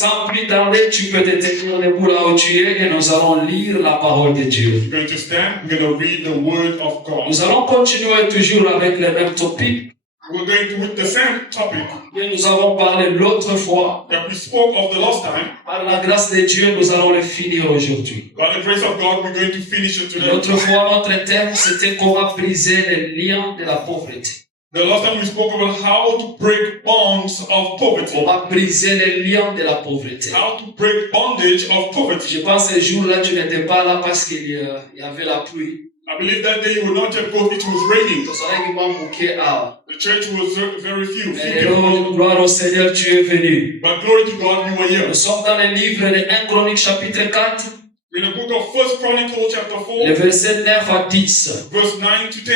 Sans plus tarder, tu peux te tenir debout là où tu es et nous allons lire la parole de Dieu. We're going to stand. We're going to read the word of God. Nous allons continuer toujours avec les mêmes topics We're going to read the same topic que nous avons parlé l'autre fois. that we spoke of the last time. Par la grâce de Dieu, nous allons le finir aujourd'hui. By the grace of God, we're going to finish it today. L'autre fois, notre thème, c'était comment briser les liens de la pauvreté. The last time we spoke about how to break bonds of poverty. Comment briser les liens de la pauvreté. How to break bondage of poverty. Je pense que ce jour-là, tu n'étais pas là parce qu'il y avait la pluie. I believe that day you will not have because it was raining. The church was very few. Mais gloire au Seigneur, tu es venu. But glory to God, you were here. Nous sommes dans le livre de 1 Chronique chapitre 4, In the book of 1 Chronicles chapter 4, les versets 9 à 10. verse 9 to 10.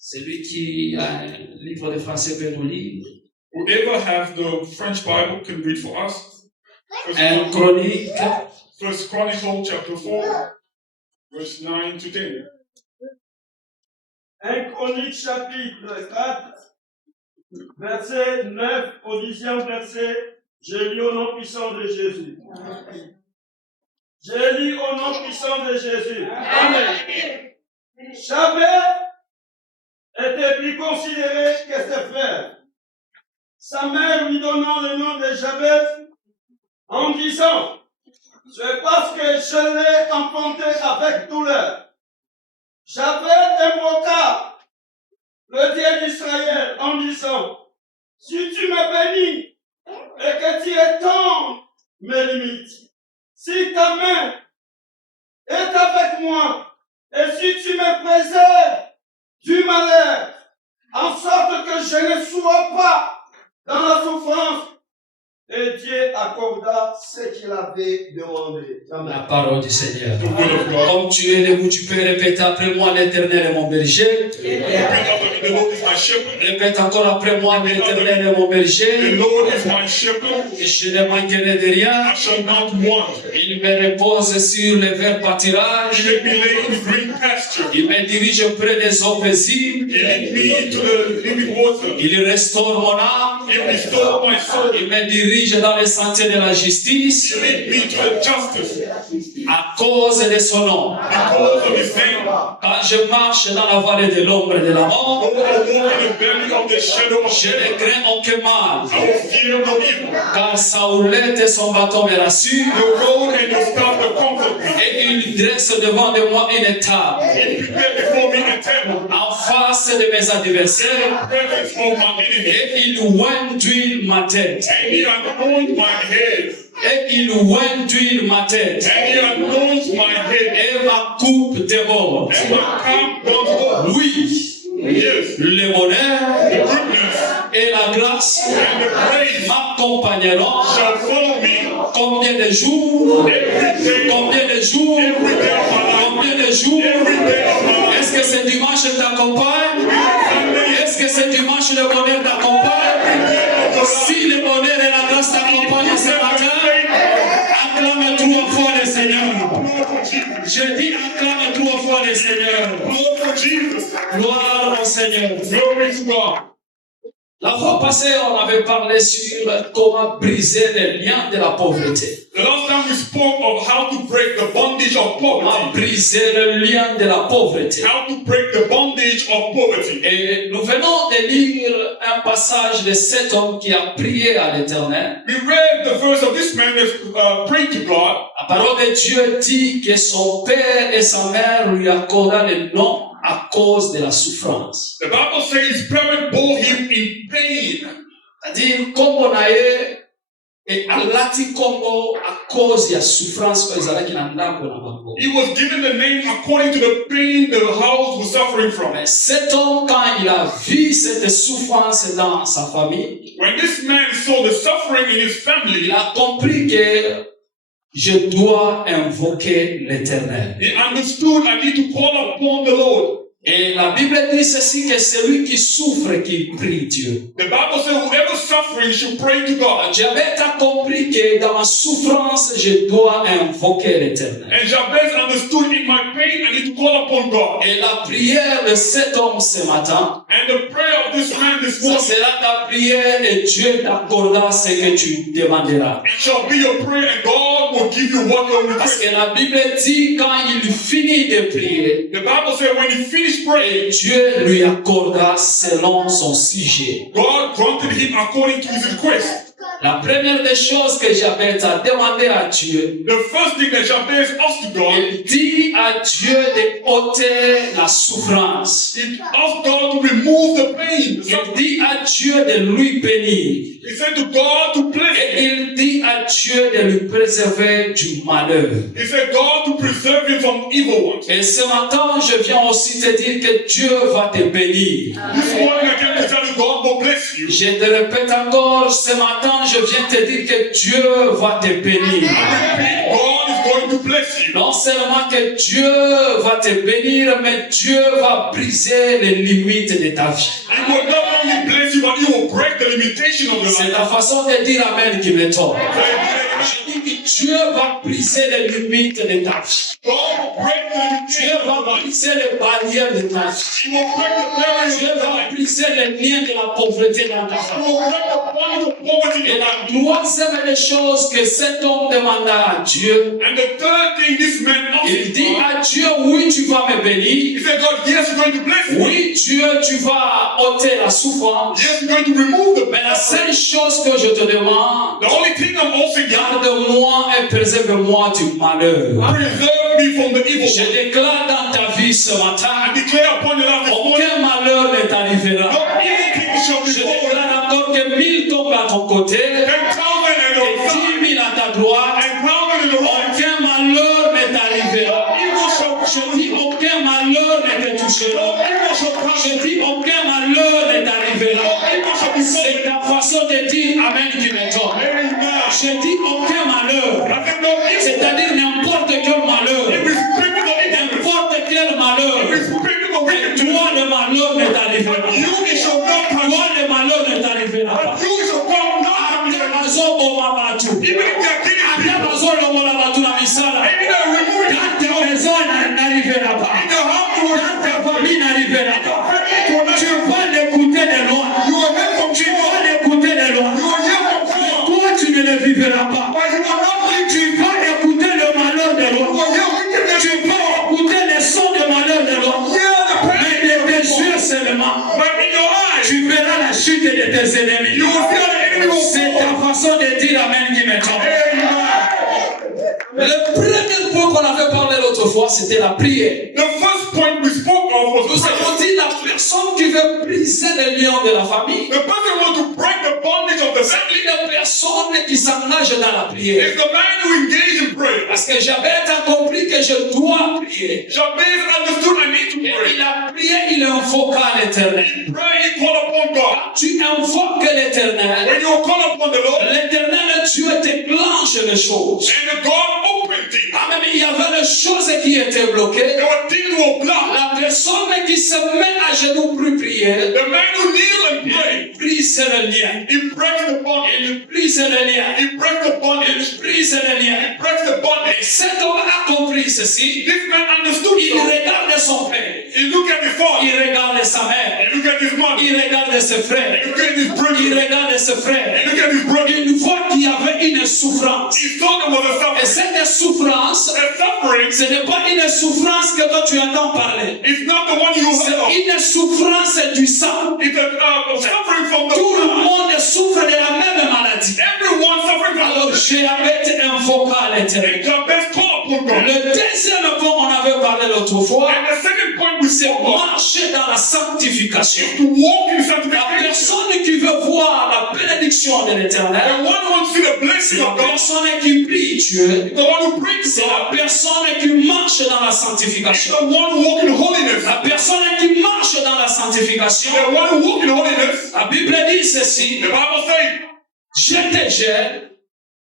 Celui qui a un livre de français peut nous lire. Whoever has the French Bible can read for us. 1 Chronique 1 Chronicles chapter 4, verse 9 to 10. 1 Chronique chapitre 4, verset 9 au 10e verset, je lis au nom puissant de Jésus. Je lis au nom puissant de Jésus. Amen. Jabez était plus considéré que ses frères. Sa mère lui donnant le nom de Jabez en disant, c'est parce que je l'ai enfanté avec douleur. Jabez invoqua le Dieu d'Israël en disant, si tu me bénis et que tu étends mes limites, si ta main est avec moi et si tu me préserves du malheur, en sorte que je ne sois pas dans la souffrance, et Dieu accorda ce qu'il avait demandé. Amen. la parole du Seigneur. Comme tu es debout, tu peux répéter après moi, l'Éternel est mon berger. The Lord is my shepherd. Répète encore après moi, l'Éternel est mon The berger. Lord is my shepherd. Et je ne manquerai de rien. I shall not want. Il me repose sur les verts pâturages. He let me lay in green pasture. Il me dirige près des eaux paisibles. He led me to the living water. Il restaure mon âme. He restored my soul. Il me dirige dans les sentiers de la justice. He led me to the justice À cause de son nom. because of his name. Quand je marche dans la vallée de l'ombre et de la mort, Though I walk in the valley of the shadow of je death, ne crains aucun mal. I will fear no evil. Car sa houlette et son bâton me rassurent. The road and the staff that comfort me. Et il dresse devant de moi une table He prepared before me a table. en face de mes adversaires. Presence of my enemy. Et il oint d'huile ma tête. And he anoints my head. Et il oint d'huile ma tête. And he anoints my head. Et ma coupe déborde. And my cup runs over. Oui, Yes. le bonheur The goodness et la grâce and the praise m'accompagneront. shall follow me Combien de jours? every day. Combien de jours? Every day of my life. Combien de jours? Every day of my life. Est-ce que ce dimanche t'accompagne? Est-ce que ce dimanche le bonheur t'accompagne? Si le bonheur et la grâce t'accompagnent ce matin, acclame 3 fois le Seigneur. Je dis acclame 3 fois le Seigneur. Lord for Jesus. Gloire au Seigneur. Glory to God. La fois passée, on avait parlé sur comment briser les liens de la pauvreté. The last time we spoke of how to break the bondage of Comment poverty. briser le lien de la pauvreté. How to break the bondage of poverty. Et nous venons de lire un passage de cet homme qui a prié à l'Éternel. We read the verse of this man that prayed to God. La parole de Dieu dit que son père et sa mère lui accordaient le nom à cause de la souffrance. The Bible says his parents bore him in pain. C'est-à-dire, kombo na ye, et alati kombo à cause de la souffrance que ils avaient dans ndako na bango. He was given the name according to the pain the house was suffering from. Mais cet homme, quand il a vu cette souffrance dans sa famille, When this man saw the suffering in his il family, a compris que je dois invoquer l'Éternel. he understood I need to call upon the Lord. Et la Bible dit ceci, que celui qui souffre, qui prie Dieu. The Bible says whoever suffering should pray to God. Jabez a compris que dans ma souffrance, je dois invoquer l'Éternel. And Jabez understood in my pain I need to call upon God. Et la prière de cet homme ce matin, And the prayer of this man this ça morning, sera ta prière et Dieu t'accordera ce que tu demanderas. it shall be your prayer and God will give you what you Parce request. que la Bible dit quand il finit de prier, The Bible says when he finished praying, et Dieu lui accordera selon son sujet. God granted him according to his request. La première des choses que Jabez a demandé à Dieu, The first thing that Jabez asked God, il dit à Dieu de ôter la souffrance. he asked God to remove the pain. Il dit à Dieu de lui bénir. He said to God to bless Et him. il dit à Dieu de lui préserver du malheur. He said God to preserve him from evil ones. Et ce matin, je viens aussi te dire que Dieu va te bénir. This morning I came to tell you God will bless you. Je te répète encore, ce matin, je viens te dire que Dieu va te bénir. God is going to bless you. Non seulement que Dieu va te bénir, mais Dieu va briser les limites de ta vie. He will not only bless you, but he will break the limitation of your C'est life. la façon de dire Amen qui me tombe. Je dis que Dieu va briser les limites de ta vie. God will break the Dieu limitation of va your life. briser les barrières de ta vie. He will break the barriers of Dieu your va life. briser les liens de la pauvreté dans ta He vie. will break the bondage of poverty in Et your la life. troisième des choses que cet homme demanda à Dieu, And the third thing this man il asked dit God, à Dieu, oui, tu vas me bénir. he said, God, yes, you're going to bless me. Oui, Dieu, tu vas ôter la souffrance. Yes, you're going to remove the Mais la suffering. seule chose que je te demande, The only thing I'm asking God, garde-moi et préserve-moi du malheur. preserve me from the evil Je one. déclare dans ta vie ce I matin, declare upon your life this morning, aucun malheur ne t'arrivera. no evil thing shall Je befall you. déclare encore que 1000 tombent à ton côté 10,000 and et your side, 10 000 à ta droite. 10,000 in the right. Aucun malheur ne t'arrivera. Evil shall Je dis aucun malheur ne te touchera. evil shall come. Je dis aucun malheur ne t'arrivera. Evil shall befall C'est you. ta façon de dire Amen qui me tombe. Amen. Je dis aucun malheur. I said no evil. C'est-à-dire n'importe quel malheur. If it's speaking of evil, N'importe quel malheur. if it's speaking of Mais wickedness, toi, le malheur ne t'arrivera. you it shall not come. Toi, le malheur ne t'arrivera pas. You shall come not come Ate near. bazoboma batu. Even if they are killing Ate people, bazolongola batu na misala. even if they are removing Dans ta maison n'arrivera pas. the harm Dans ta famille n'arrivera pas. you Tu vas l'écouter de loin. are heard from Tu Jesus. vas l'écouter de loin. You are heard from God. Toi, tu ne le vivras pas. But you are not living. Tu vas écouter le malheur de You loin. are heard wickedness. Tu vas écouter les sons de malheur de loin. Hear the Mais pain. de tes yeux seulement, But in your eyes, tu verras la chute de tes ennemis. you will see the enemy will C'est ta façon de dire Amen qui me tombe. Le premier point qu'on avait parlé l'autre fois, c'était la prière. The first point we spoke of was Nous avons dit la personne qui veut briser les liens de la famille. the person who wants to break the bondage of the C'est family une personne qui s'engage dans la prière. is the man who engaged in prayer. Parce que Jabez a compris que je dois prier. Jabez understood I need to Et pray. il a prié, il invoqua l'Éternel. He prayed, he called upon God. Tu invoques l'Éternel. When you call upon the Lord, L'Éternel, Dieu déclenche les choses. and God opened things. Ah, même il y avait des choses qui étaient bloquées. There were things that were blocked. La personne qui se met à genoux pour prier, The man who kneel and pray, il brise le lien. he breaks the bondage. Il brise le lien. He breaks the bondage. Il brise le lien. He breaks the Et bondage. cet homme a compris ceci. This man understood Il so. regarde son père. He looked at his father. Il regarde sa mère. He looked at his mother. Il regarde ses He frères. looked at his Il brother. regarde ses He frères. looked at his brother. Il voit qu'il y avait une souffrance. He saw there was a Et suffering. cette souffrance, A suffering ce n'est pas une souffrance que toi tu entends parler. is not the one you C'est heard of. une souffrance du sang. It's a suffering from the Tout le blood. monde souffre de la même maladie. Everyone suffering from Alors, the Jabez invoqua l'Éternel. And Jabez called upon God. Le deuxième point, on avait parlé l'autre fois, And the second point we c'est spoke of, marcher dans la sanctification. to walk in La sanctification. personne qui veut voir la bénédiction de The l'Éternel, one who wants to see the c'est blessing la of God. personne qui prie Dieu. The one who prays to C'est la God. personne qui marche dans la It's sanctification. the one who walks in holiness. La personne qui marche dans la sanctification. The one who walks in holiness. La Bible dit ceci, The Bible says, je te jette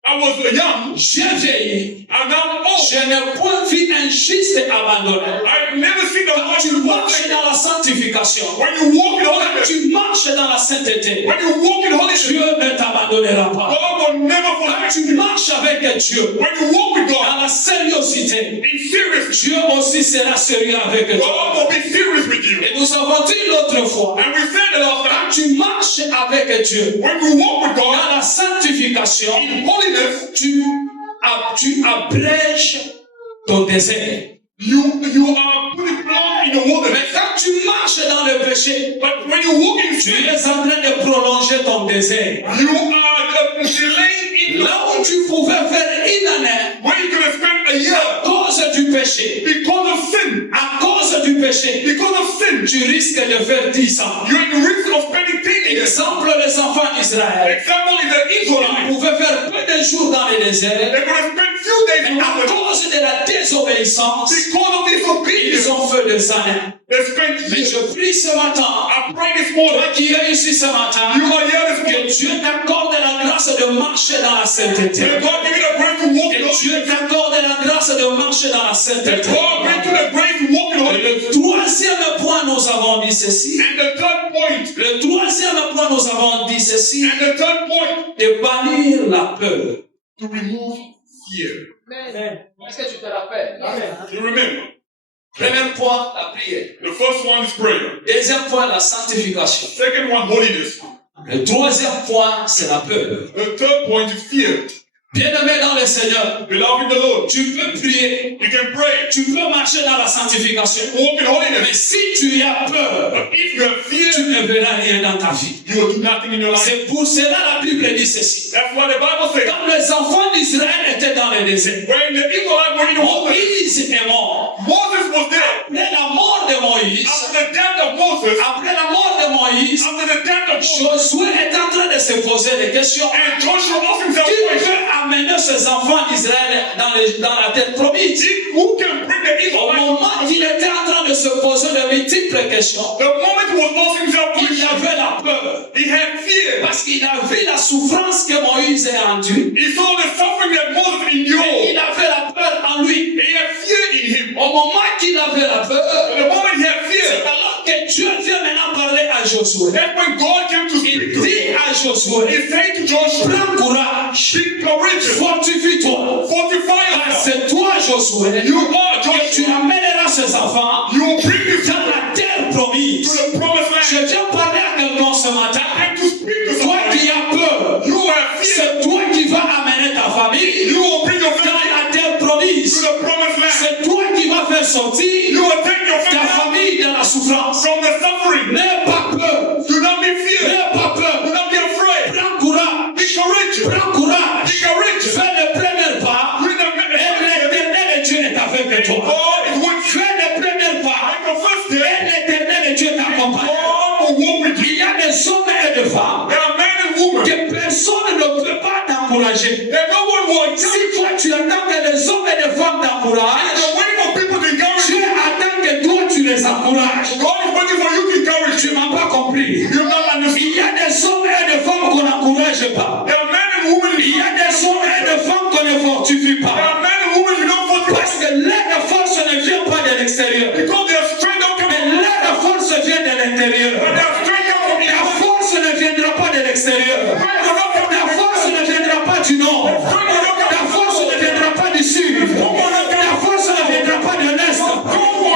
I was young, J'ai vieilli. and now I'm old. Je n'ai point vu un juste abandonné. I've never seen the Quand tu marches dans la sanctification, when you walk in quand holiness, tu marches dans la sainteté, when you walk in holiness, Dieu ne t'abandonnera pas. God will never Quand forsake tu you. marches avec Dieu, When you walk with God dans la sérieuxité, in seriousness, Dieu aussi sera sérieux avec toi. God will be serious with you. Et nous avons dit l'autre fois, And we said the last quand time, tu marches avec Dieu, when you walk with God dans la sanctification, in holiness, tu abrèges ton désert. you are putting blood in the Mais wilderness. quand tu marches dans le péché, But when you walk in tu sin, es en train de prolonger ton désert. you are delaying in Là où tu pouvais faire une année where you're going to spend a year à cause du péché, because of sin. à cause du péché, Because of sin, tu risques de faire 10 ans. you're in risk of spending 10 years. Exemple, les enfants d'Israël, Example is the ils Israelites. pouvaient faire peu de jours dans le désert, They're going to spend few days in mais à wilderness cause de la désobéissance, because of ils disobedience. ont fait des années. They spent Mais years. je prie ce matin, I pray this toi morning, qui es ici ce matin, you are here this que morning. Dieu t'accorde la grâce de marcher dans la sainteté. May God give you the grace to walk in Que holiness. Dieu t'accorde la grâce de marcher dans la sainteté. God grant you the grace to walk in Et holiness. le troisième point, nous avons dit ceci. And the third point, Le troisième point, nous avons dit ceci. and the third point, De bannir la peur. to remove fear. Est-ce que tu te rappelles? You remember, Premier point, la prière. the first one is prayer. Deuxième point, la sanctification. Second one, holiness. Le troisième point, c'est la peur. The third point is fear. Bien-aimé dans le Seigneur, Beloved in the Lord, tu peux prier, you can pray, tu peux marcher dans la sanctification. walk in Mais holiness. si tu as peur, But if you have fear, tu ne verras rien dans ta vie. you will do nothing in your life. C'est pour cela la Bible dit ceci. That's what the Bible says. Quand les enfants d'Israël étaient dans le désert, When the Israelites were in the wilderness, Moïse est mort. Moses was there. Après la mort de Moïse, After the death of Moses, après la mort de Moïse, after the death of Moses, Josué est en train de se poser des questions. and Joshua asked himself, Qui peut amener ces enfants d'Israël dans la terre promise? who can bring the Au Israelites? moment qu'il était en train de se poser de multiples questions, The moment he was asking himself il questions, avait la peur. he had fear. Parce qu'il a vu la souffrance que Moïse a endue. He saw the suffering that Moses Il endured. avait la peur en lui. He had fear in him. Au moment qu'il avait la peur, The moment he had c'est fear, alors que Dieu vient maintenant parler à Josué. that's when God came to Il speak to him. dit à Josué, He said to Joshua, prends courage, be courageous, fortifie-toi. fortify Car yourself. c'est toi, Josué, You are que tu Joshua. amèneras ces enfants You will bring this dans la terre promise. to the promised Je land. viens parler à quelqu'un ce matin. And to speak to Toi somebody, qui as peur, you have fear. c'est toi qui vas amener ta famille You will bring your dans family la terre to promise. the promised land. C'est toi qui vas faire sortir You will take your ta family famille de la souffrance. from the suffering. N'aie pas peur. Do not be fear. N'aie pas Do peur. not be afraid. Prends courage. Be courageous. Prends courage. Be courageous. Fais le premier pas. Read the Et l'éternel Dieu est avec toi. God is with you. Fais le premier pas. Like the first Et day, l'éternel Dieu t'accompagne. God will walk with you. Il y a des hommes et des femmes There are men and women. que personne ne peut pas t'encourager. That no one will Si encourage. toi tu attends que les hommes et les femmes t'encouragent, You're waiting for people to encourage Dieu you. attend que toi tu les encourages. God is waiting for you to encourage Tu you. m'as pas compris. You not understand. Il y a des hommes et des femmes qu'on n'encourage pas. There are men and women. Il y a des hommes et des femmes qu'on ne fortifie There pas. are men and women you don't fortify. Parce que leur force ne vient pas de l'extérieur. Because their strength don't come Mais from leur force vient de l'intérieur. but their strength comes from Ta inside. force ne viendra pas de l'extérieur. Ta force ne viendra pas du nord. Ta force ne viendra pas du sud. Ta force ne viendra pas de l'est.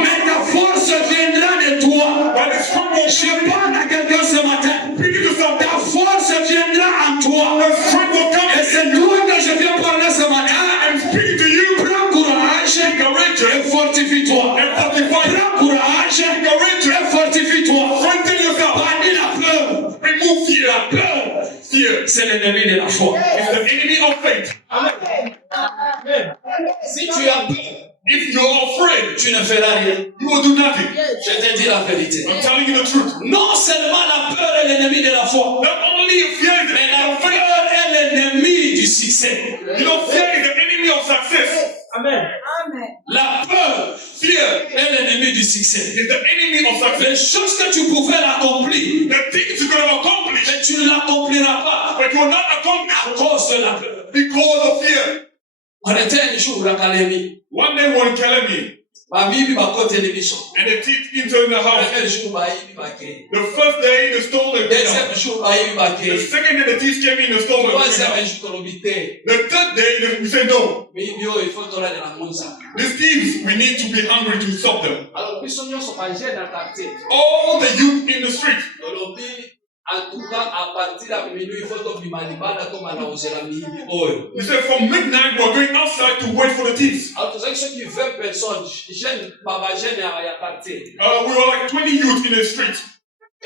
Mais ta force viendra de toi. But the strength will Je parle à quelqu'un ce matin. speak to somebody. Ta force viendra en toi. The strength will come Et c'est toi que je viens parler ce matin. and speak to you. Prends courage et fortifie-toi. And fortify you. Prends courage et fortifie-toi. Strengthen yourself. Bannis la peur. Remove fear. La peur, Fear c'est l'ennemi de la foi. is the enemy of faith. Si tu as peur, If you're afraid, tu ne feras rien. you will do nothing. Je te dis la vérité. I'm telling you the truth. Non seulement la peur est l'ennemi de la foi, Not only fear is the mais enemy la of faith, peur est l'ennemi du succès. you know, fear is the enemy of success. Amen. La peur Fear est l'ennemi du succès. is the enemy of success. Les choses que tu pouvais l'accomplir, The things you could have accomplished, mais tu ne l'accompliras pas. but you will not À cause de la peur. because of fear. On était un jour à Kalemi. One day one telling me, Babibi bakote biso. and the thief entered the house. Premier jour baibi bake. The first day they stole the Deuxième jour baibi The bake. second day the thief came in and stole the Troisième jour kolobite. The third day we said no. Bibi il faut tola de la monza. These thieves, we need to be hungry to stop them. Alors biso nyonso banje na quartier. All the youth in the street. Tolobi en tout cas à partir de minuit il faut to bimalibana to mana ozela mibi oyo. We said from midnight we're going outside to wait for the thieves. Alors tous ceux qui 20 personnes, jeunes, baba jeune ya quartier. We were like 20 youth in the street.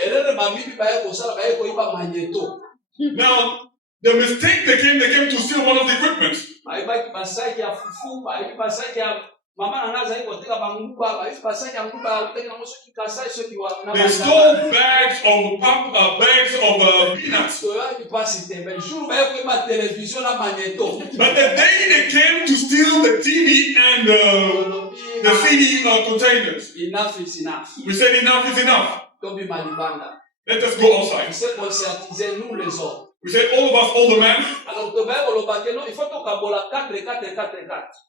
Elele mamibi baye kosala baye koiba magneto. Now, the mistake they came to steal one of the equipment. Baibaki basaki ya fufu, baibaki basaki ya mama anaza iko teka banguba, baibaki basaki ya nguba uteka moso kikasa iso kiwa na They stole bags of peanuts. So you pass it ben jour baye koiba television na magneto. But the day they came to steal the TV and the CD containers, Enough is enough. we said enough is enough. Tobi malibanda. Let us go outside. C'est conscientiser nous les hommes. We said all of us, all the men, Alors to baye kolobake no il faut to kabola 4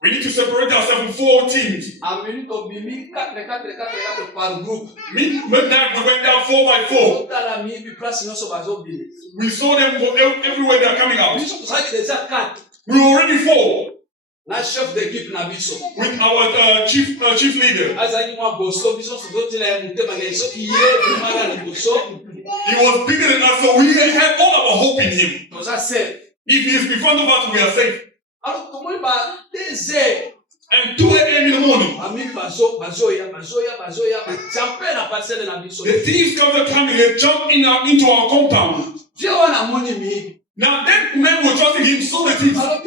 we need to separate ourselves in 4 teams. En minute to bimi 4 par groupe. Midnight we went down 4 by 4. Tala mi bi place nyonso bazo bimi. We saw them everywhere they're coming out. Biso kozaki déjà 4. We were already 4 Na chef d'équipe na biso. with our chief leader. Azaki mwa boso biso sozotila ya mutema ngai soki ye mara na boso. He was bigger than us, so we had all our hope in him. Toza safe. If he is in front of us, we are safe. Alors tomoni ba 2 heures. And 2 a.m. in the morning, Ami bazoya champe na parcelle na biso. the thieves come coming, they jump into our compound. Je wana moni mi. Now that man was trusting him, saw the thieves. Alors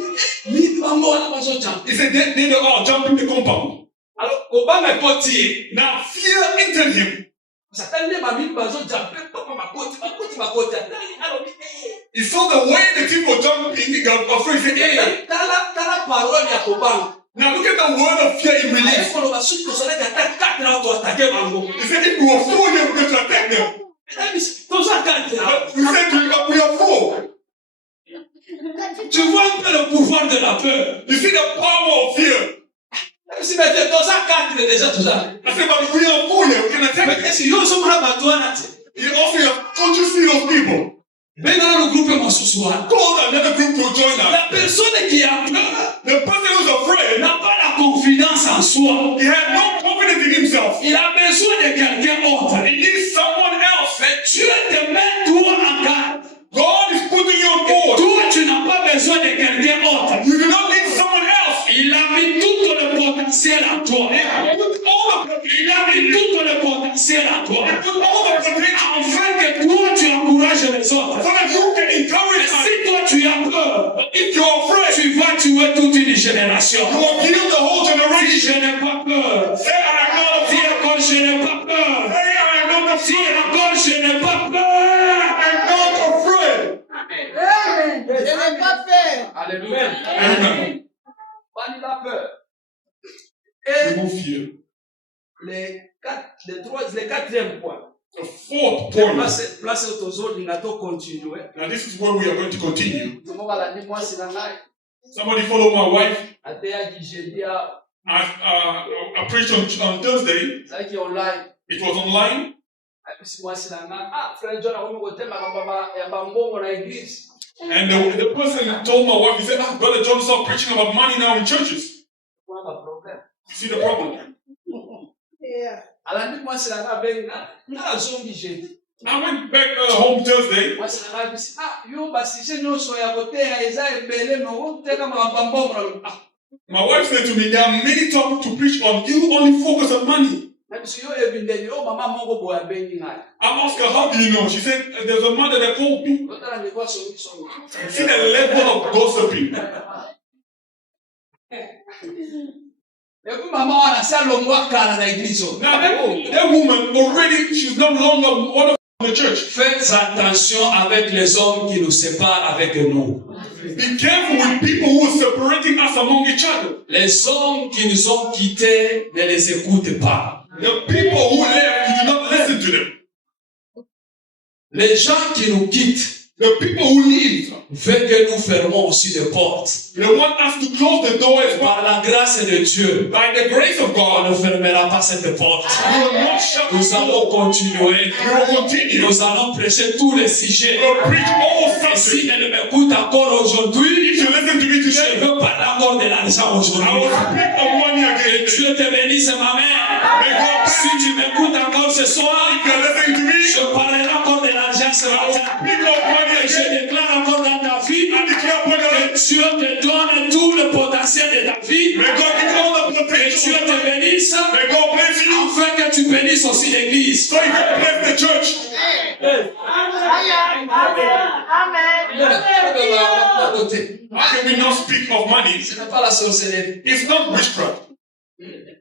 mi bango wana bazo champe. He said they are jumping the compound. Alors kobanga koti. Now fear entered him. Satane ba mi bazo champe papa makoti. Alors He saw the way the thief was jumping, he got afraid. He said, hey. tala parole ya kobanga. Now look at the word of fear he released. He He said if we were 4 here, we're going to attack them. We said we are 4. Tu vois un peu le pouvoir de la peur. You see the power of fear. Si mais tu as 4 déjà tout ça. I said, but we are 4 here, we can attack them. Mais si yo sommes là batoana. He also said, don't you see those people? Ben dans le groupe moi ce soir. Call another group to join us. La personne qui a peur The person who's afraid, n'a pas la confiance en soi. he had no confidence in himself. Il a besoin de quelqu'un autre. He needs someone else. Mais Dieu te met toi en garde. God is putting you on board. Toi tu n'as pas besoin de quelqu'un autre. You do not need someone else. Il a mis tout le potentiel en toi. Il a mis tout le potentiel en toi. Afin que toi tu encourages les autres. So that you can encourage Mais si toi tu as peur, if you're afraid, tu vas tuer toute une génération. you will kill the whole Si generation. je n'ai pas peur, Say, I am not si afraid. encore je n'ai pas peur, Say, I am not si afraid. encore je n'ai pas peur. I am not afraid. Amen. Je n'ai pas peur. Alléluia. Amen. Pas ni la peur. Remove fear. Le quatrième point. The fourth point. Place autozone inato continuer. Now this is where we are going to continue. Tumoka la ni mwasi na ngai. Somebody follow my wife. Atea kijedia I preached on Thursday. zaki online. It was online. Apisi mwasi na ngai. Frère John akomi kotema kamba ya bambongo na église. And the person told my wife, he said, Brother John, stop preaching about money now in churches. Kuna ba problem. You see the problem? Yeah. Alandi mwasi na ngai benga. Ngala zongi jeudi. I went back home Thursday. Mwasi na ngai bisi yo basi je nyonso ya kotenga eza ebele no teka mabambongo na My wife said to me, there are many topics to preach on. You only focus on money. na biso yo ebindeli o mama moko boya bengi ngai. I asked her, how do you know? She said, there's a mother that called me. Otala ni kwa songi songi. See the level of gossiping. Ebu mama wana si alongwa kala na église. Now that woman already, she's no longer one of the church. Faites attention avec les hommes qui nous séparent avec nous. Be careful with people who are separating us among each other. Les hommes qui nous ont quittés, ne les écoutez pas. The people who left, you do not listen to them. Les gens qui nous quittent, The people who leave, veulent que nous fermons aussi les portes. they want us to close the door as well. Par la grâce de Dieu, By the grace of on God, ne fermera pas cette porte. we will not shut Nous the allons door. continuer. We will continue. Nous allons prêcher tous les sujets. We will preach all Et si subjects. elle m'écoute encore aujourd'hui, If you listen to me je today, veux parler encore de l'argent I aujourd'hui. will speak of money Que again. Dieu te bénisse, ma mère. May God bless Si tu m'écoutes encore ce soir, you. If you are listening to me, je parlerai encore de l'argent ce I will matin. speak of money Et je again. déclare encore dans ta vie I declare upon your que life, Dieu te donne tout le potentiel de ta vie. may God give you all the Que Dieu potential. te bénisse, May God bless you, afin que tu bénisses aussi l'église. so you can bless the church. How can we not speak of money? Ce n'est pas la sorcellerie. It's not witchcraft. Today,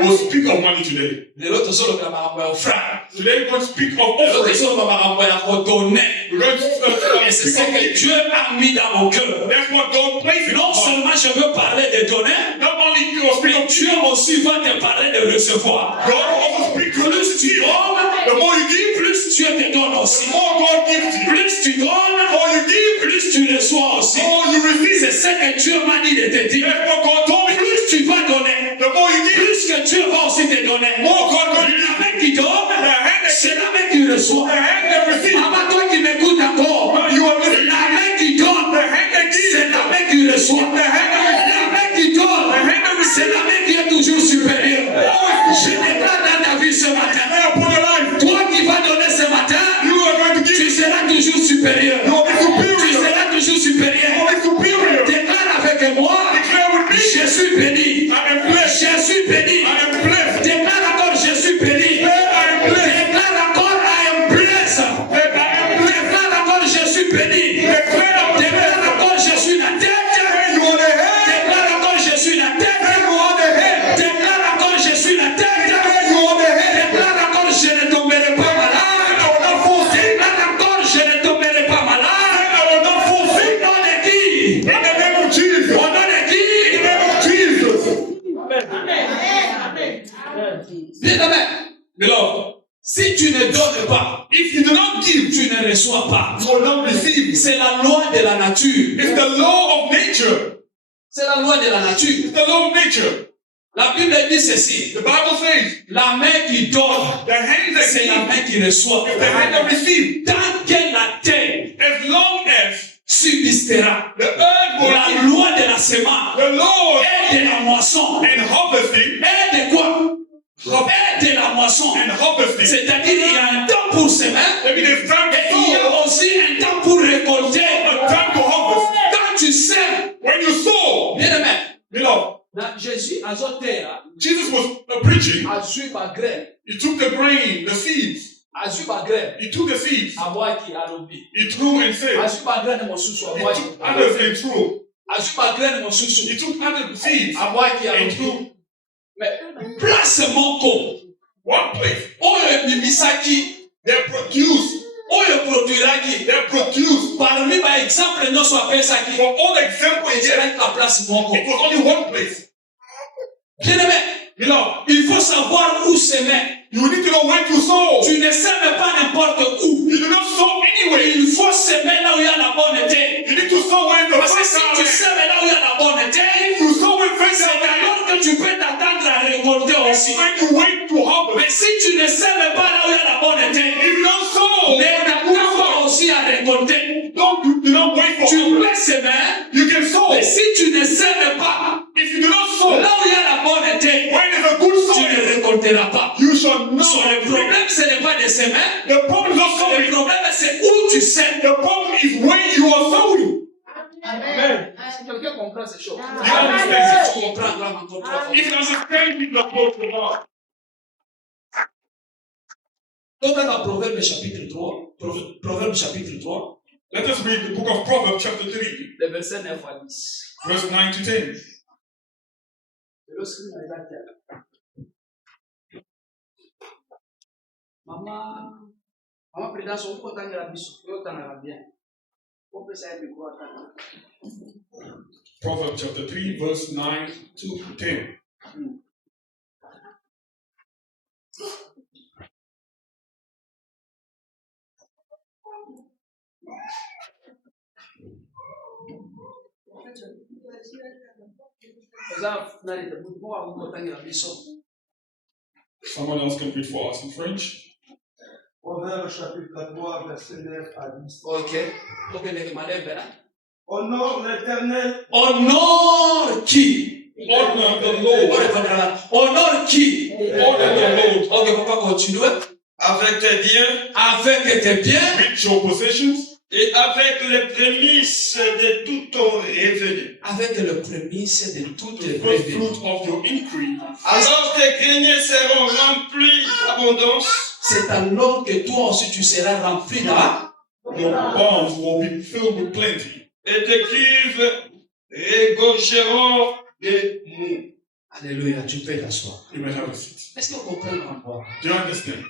We'll speak of money today. Today we're going to speak of offering. We're going to Et c'est speak ce of que giving. Dieu a mis dans mon cœur. That's what God placed in Non our heart. seulement je veux parler de donner, Not only you will speak mais of Dieu aussi va te parler de recevoir. God will also speak to Plus tu you. donnes, The more you give, plus Dieu te donne aussi. the more God gives you. Plus tu The donnes, more you give, plus tu reçois aussi. the more you receive. C'est ce que Dieu m'a dit de te dire. That's what God told me. Plus tu vas donner, The more you give, plus que Dieu va aussi te donner. more God will give you. La main qui donne, c'est la main qui reçoit. The hand that receives, Maman, toi qui m'écoutes encore, you are listening. la main qui donne, The hand that gives, c'est la main qui reçoit. La main qui donne, c'est la main qui est toujours supérieure. Je déclare dans ta vie ce matin, upon your life, toi qui vas donner ce matin, you are going to tu give. seras toujours supérieur. You will be Tu superior. seras toujours You supérieur. will be superior. Déclare avec moi, Declare with me, je suis béni. I am blessed. Je suis béni. I am blessed. Déclare encore, je suis béni. I am blessed. Déclare encore, I am blessed. That I am blessed. Déclare encore, je suis béni. Déclare encore, je suis la tête. You are the head. Déclare encore, je suis la tête. You are the head. Déclare encore, je suis la tête. You are the head. Déclare encore, je ne tomberai pas malade. I will not fall sick. Déclare encore, je ne tomberai pas malade. I will not fall sick. Au nom de qui? In the name of Jesus. Au nom de In qui? the name of Jesus. Bien aimé. Beloved, Si tu ne donnes pas, if you do not give, tu ne reçois pas. you will not receive. C'est la loi de la nature. It's the law of nature. C'est la loi de la nature. It's the law of nature. La Bible dit ceci. The Bible says, La main qui donne, the hand that c'est la gives, main qui reçoit. the hand that receives. Tant que la terre As long as subsistera, the earth will la give, loi de la semence the law et de la moisson, and harvesting, et de quoi? Et de la moisson. and harvesting. C'est-à-dire il y a un temps pour semer That means it's time et to il y sow, a aussi un temps pour récolter. a time to harvest. Quand tu sèmes, When you sow, bien aimé, beloved, dans Jésus a terre, Jesus was preaching. a joué ma graine, He took the grain, the seeds. a joué ma graine, He took the seeds. a moi qui a lobby. He threw and A said, joué ma graine mon sous a he moi took qui others and threw. a joué ma graine mon sous He took other seeds a moi qui a and lobby. threw. Mais place mon corps. One place. Oyo ebimisaki, They produce. oyo produiraki. They produce. Parmi ba exemple nyonso apesaki, For all example, here, ezalaki na place moko. it was only one place. Bien aimé, Beloved, il faut savoir où semer. you need to know when to sow. Tu ne sèmes pas n'importe où. You do not sow anyway. Il faut semer là où il y a la bonne terre. You need to sow when the Parce que first si tu time. sèmes là où il y a la bonne terre, You sow when first c'est time. alors que tu peux t'attendre à récolter aussi. When you wait to harvest. Mais si tu ne sèmes pas là où il y a la bonne terre, If you don't sow, ne t'attends pas aussi à récolter. do not wait for Tu harvest. peux semer, You can sow. mais si tu ne sèmes pas If you do not sow, là où il y a la bonne terre, when there's a good tu soil, ne récolteras pas. you shall know. So, le problème, ce n'est pas de semer. The problem is not Le sowing. problème, c'est où tu sèmes. The problem is when you are sowing. Amen. Si quelqu'un comprend ces choses, You understand? tu comprends encore trois fois. If you understand the approach of God. Donc, dans Proverbe chapitre 3, Proverbe chapitre 3, Let us read the book of Proverbs chapter 3, le verset 9 à 10. verse 9 to 10. Lorsqu'il m'a dit, Maman, prédence, on peut entendre la biso, on peut entendre bien. On peut savoir de quoi attendre. Proverbs chapter 3, verse 9 to 10. Someone else can read for us in French. Proverbe chapitre 3, verset 9 à 10. Ok. Honore l'Éternel. Honore qui? Honor the Lord. Honore qui? Honor the Lord. Ok, faut pas continuer. Avec tes biens. Avec tes biens. With your possessions. Et avec les prémices de tout ton revenu. Avec le prémisse de toutes The les first revenus. fruit of your increase. Alors tes greniers seront remplis d'abondance. C'est alors que toi aussi tu seras rempli d'abondance. Your barns will be filled with plenty. Et tes cuves regorgeront de mou. Alléluia, tu peux t'asseoir. You may have a seat. Est-ce que vous comprenez encore? Do you understand?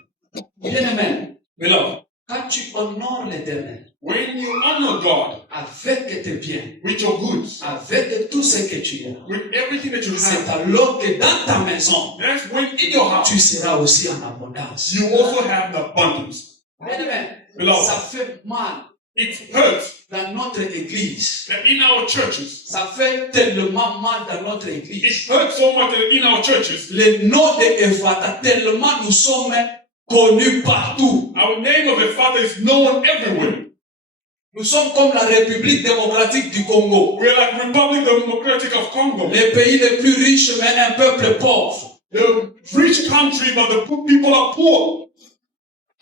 Bien-aimé, Beloved, quand tu honores l'Éternel when you honor God avec tes biens, with your goods, avec tout ce que tu as, with everything that you c'est have, alors que dans ta maison, that's when in your house tu seras aussi en abondance. you also have abundance. Bien-aimé, Beloved, ça fait mal it hurts dans notre église. that in our churches, Ça fait tellement mal dans notre église. it hurts so much that in our churches, Le nom de Ephata, tellement nous sommes connus partout. our name of a father is known everywhere. Nous sommes comme la République démocratique du Congo. We're like Republic Democratic of Congo, Les pays les plus riches, mais un peuple pauvre. the rich country, but the people are poor.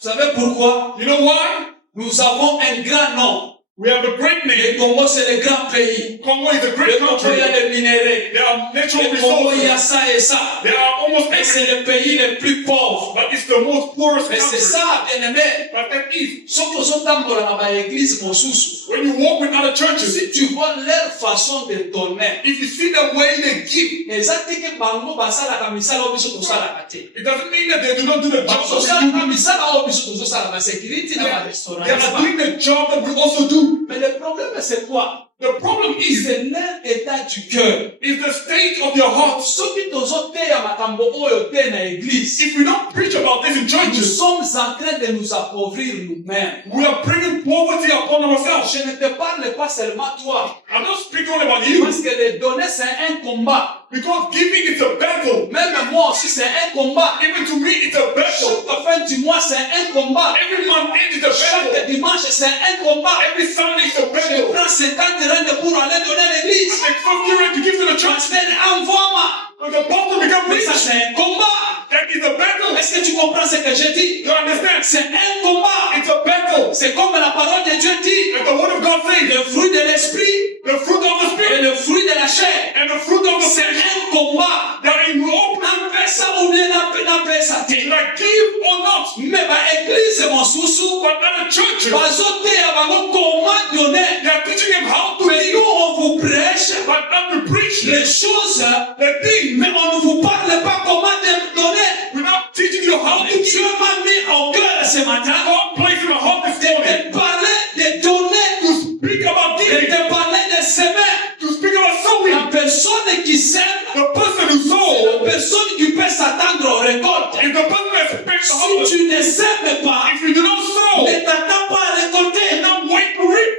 Vous savez pourquoi? You know why? Nous avons un grand nom. We have a great Le name. Congo, c'est le grand pays. Congo is a Le great Congo, il y country. a des minéraux. There are natural Le Congo, il y a resources. ça et ça. There are almost Mais c'est le pays le plus pauvre. but it's the most poorest Mais c'est country. ça, bien-aimé. But that is, Sauf que sont tambola dans ma église, mon sous. when you walk with other churches, Si tu vois leur façon de donner, if you see the way they give, exactement bango basalaka misala oyo biso tosalaka te. it doesn't mean that they do not do the job that Tosalaka misala oyo biso tozosalaka security na they barestaurant. are doing the job that we also do. Mais le problème c'est quoi? The problem is C'est leur état du cœur. the state of their hearts. Soki tozoteya makambo oyo te na église, If we don't preach about this in nous churches, sommes en train de nous appauvrir nous-mêmes. we are bringing poverty upon ourselves. Je ne te parle pas seulement toi, I'm not speaking only about you, parce que les donner c'est un combat. because giving is a battle. Même moi aussi c'est un combat. Even to me, it's a battle. Chaque fin du mois c'est un combat. Every month end is a battle. Chaque dimanche c'est un combat. Every Sunday is a Je battle. prends 50 rand pour aller donner à l'église. Like $50 to give to the church. Pasteur, envoie-moi. When the pastor becomes Mais rich, ça c'est un combat. that is a battle. Est-ce que tu comprends ce que je dis? You understand? C'est un combat. It's a battle. C'est comme la parole de Dieu dit. And the word of God says, Le fruit de l'esprit the fruit of the et spirit le fruit de la chair. and the fruit of the C'est flesh, un combat. that in open, N'empêche ça ou bien n'empêche ça. like give or not. Mais ma église mon sous-sous. But other churches, Bazoteya bango comment donner. they are teaching them how to Mais nous give. on vous prêche But not to preach les choses. the thing. Mais on ne vous parle pas comment de donner. We're not teaching you how to Dieu give. m'a mis au cœur ce matin God placed in my heart this morning de parler, de donner, to speak about de giving, te parler de semer. to speak about sowing. La personne qui sème, The person who la sows personne qui peut s'attendre aux récoltes. is the person that expects the Si harvest. tu ne sèmes pas, If you do not sow, ne t'attends pas à récolter. don't wait to reap.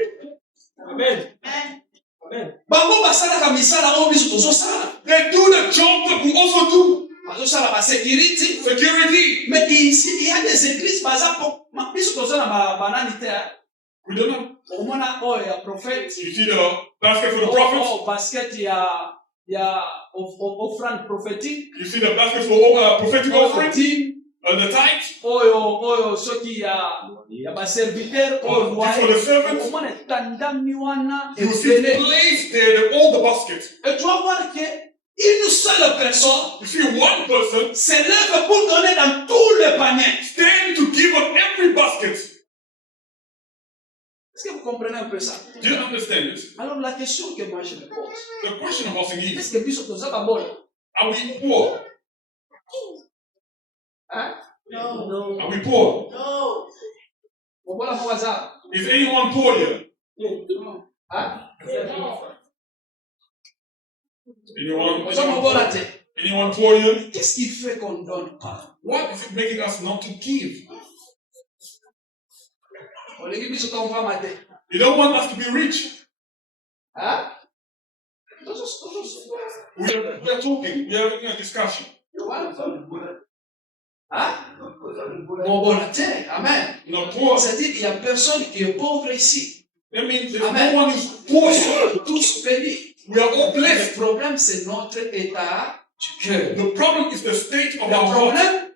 Amen. Amen. Bango basalaka misala oyo biso tozosala. They do the job that we also do. Bazosala ba security. Security. Mais ici, il y a des églises baza po. Biso tozala banani te. We don't know. Omona oyo ya prophète. You see the basket for the prophets. Oh, basket ya offrande prophétique. You see the basket for prophetic offering. Team. The tithe. Oyo soki ya baserviteur oyo For the servants. omona etandami wana You see ebele. placed there all the baskets. Et tu vas voir que une seule personne You see one person se lève pour donner dans tous les paniers. stand to give on every basket. Est-ce que vous comprenez un peu ça? Do you understand this? Alors la question que moi je me pose, The question I'm asking is, est-ce que biso tozaka bola? are we poor? Hein? No. Are we poor? No. Bola mo waza. Is anyone poor here? Hein? Anyone poor here? Qu'est-ce qui fait qu'on ne donne pas? What is it making us not to give? On les biso qu'on va mater. You don't want us to be rich. Hein? We are talking. We are having a discussion. Hein? Mon bon terre. Amen. Now, poor. C'est-à-dire qu'il n'y a personne qui est pauvre ici. That means there's Amen. no one is poor. Tous bénis. We are all Le blessed. problème, c'est notre état du cœur. The problem is the state of Le our heart. problème,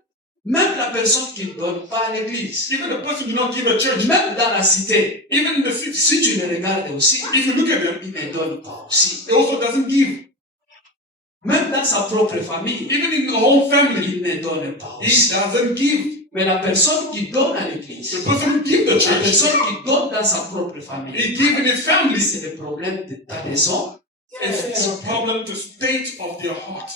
même la personne qui ne donne pas à l'église, Even the person who do not give a church, même dans la cité, even in the city, si tu le regardes aussi, if you look at them, il ne donne pas aussi. he also doesn't give. Même dans sa propre famille, Even in the whole family, il ne donne pas he aussi. doesn't give. Mais la personne qui donne à The l'église, person who gives the la church, personne qui donne dans sa propre famille, he gives in his family. c'est le problème de ta maison. It's a problem, the state of their heart.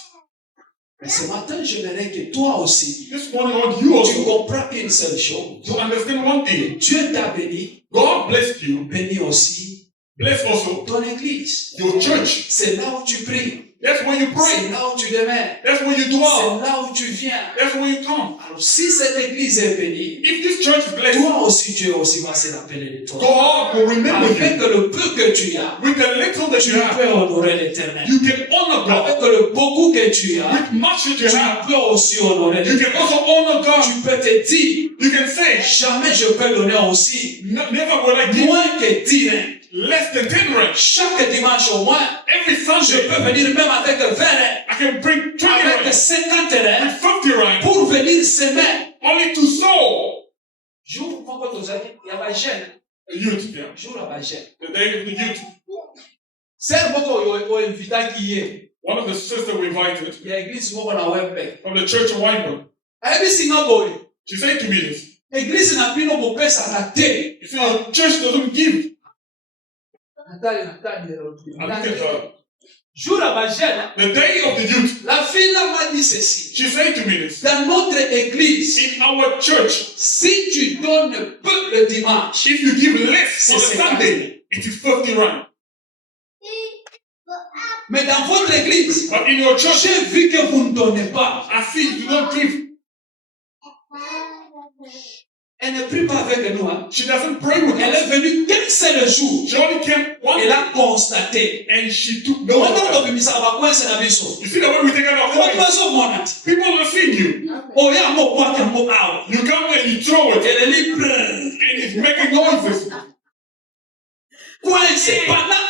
Mais ce matin, j'aimerais que toi aussi, This morning, I want you tu also comprends une seule chose. to understand one thing. Dieu t'a béni, God blessed you, bénis aussi bless also ton église. your church. C'est là où tu pries, That's where you c'est pray. là où tu demeures, That's where you c'est dwell. là où tu viens. That's where you come. Alors si cette église est bénie, If this church is blessed, toi aussi Dieu aussi va se rappeler de toi. God will remember you. Avec le peu que tu as, With the little that tu you have, peux honorer l'éternel. you can honor God. Avec le beaucoup que tu as, With much that you tu have, peux aussi honorer you l'éternel. can also honor God. Tu peux te dire, You can say, jamais je peux donner aussi never will I give moins que 10 reins. less than 10 rand. Chaque dimanche au moins, Every je Sunday, peux venir même avec 20 reins, I can bring 20 avec rand, 50 reins, with 50 rand, pour venir semer. only to sow. Jour où tu as il y a pas jeune, The youth, yeah. jour là pas jeune. The day of the youth. C'est beaucoup au invité qui est. One of the sisters we invited Il y a église beaucoup na Wembe. from the church of Weinberg, Ayebi singa boy. she said to me this. Église na bino bo pesa na te. You see, the church doesn't give. Natali. I look at her. Jour là pas jeune. The day of the youth, La fille là m'a dit ceci. she said to me this. Dans notre église, In our church, si tu donnes peu le dimanche, if you give less on a C'est Sunday, it is 50 rand. mais dans votre église, But in your church, j'ai vu que vous ne donnez pas. I see you don't give. Elle ne prie pas avec nous. Hein. She doesn't pray with Elle est us. venue qu'un seul jour. She only came one Elle day a constaté. and she took Donc, note of on that. obimisa abakwese na biso. You see the way we take out our Abantu coins? bazomona. People are seeing you. Oyo amokwata yango awa. You come and you throw it Elle est libre. and it's making noises. Kwese pendant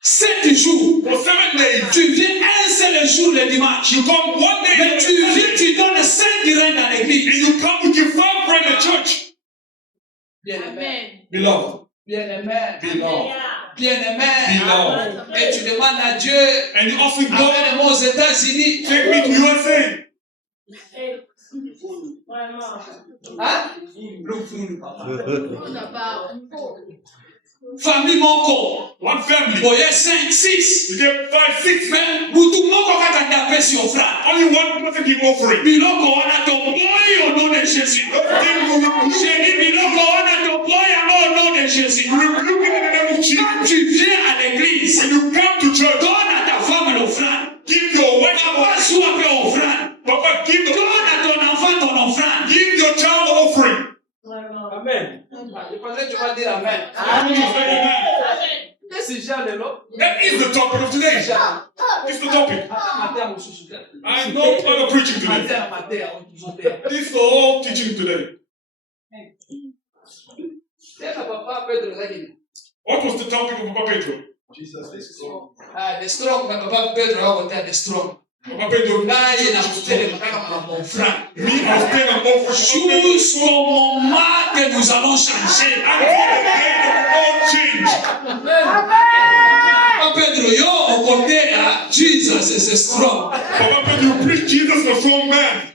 7 jours. For 7 days, Tu viens un seul jour le dimanche. you come one day Mais and tu viens, tu donnes 5 reins dans l'église. you come to give 5 rand in church. Bien-aimé. Beloved, Bien-aimé. beloved, Bien-aimé. beloved. Et tu demandes à Dieu, And you ask God, amène-moi aux États-Unis. take me to USA. Hein? Famille moko. One family. Boye 5, 6. You get 5, 6 men. Mais mutu moko kaka ndapesi offrande. Only one person give offering. Biloko wana tomboyi au nom de Jésus. J'ai dit biloko wana tomboyi au nom de Jésus. Rebuke it in the name of Jesus. Quand tu viens à l'église, When you come to church, donne à ta femme l'offrande. give your wife Papa offering. soit fait offrande. Papa, give Donne à ton enfant ton offrande. give your child offering. Amen. Je pensais que tu vas dire Amen. Qu'est-ce que j'ai là? That is the topic of today. It's the topic. I know other preaching today. This is the whole teaching today. What was the topic of Papa Pedro? The strong, Papa Pedro, the strong. Papa Pedro, Naye na kutelema kama mon frère. me, I was paying an offering. Jusqu'au moment que nous allons changer. Until the day of all change. Papa Pedro, yo, au côté, Jesus is strong. Papa Pedro, you preach Jesus, the strong man.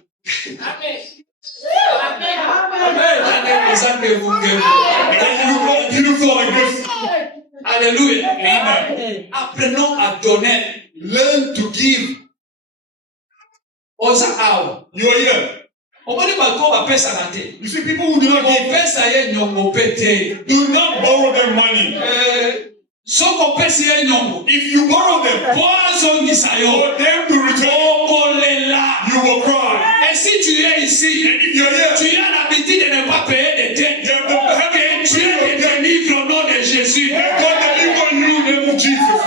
And you look beautiful like this. Alléluia. Amen. Apprenons à donner. Learn to give. Oza awa. You are here. Omoni bako bapesa na te. You see, people who do not give, Opesa ye nyongo pete. do not borrow them money. Soko pesi ye nyongo. If you borrow them, Pozongisa yo. for them to return, Okolela. you will cry. Et si tu es ici, And if you're here, tu as l'habitude de ne pas payer des dettes. you have the habit Que of Dieu paying your te debt. délivre au nom de Jésus. And God deliver you in the name of Jesus.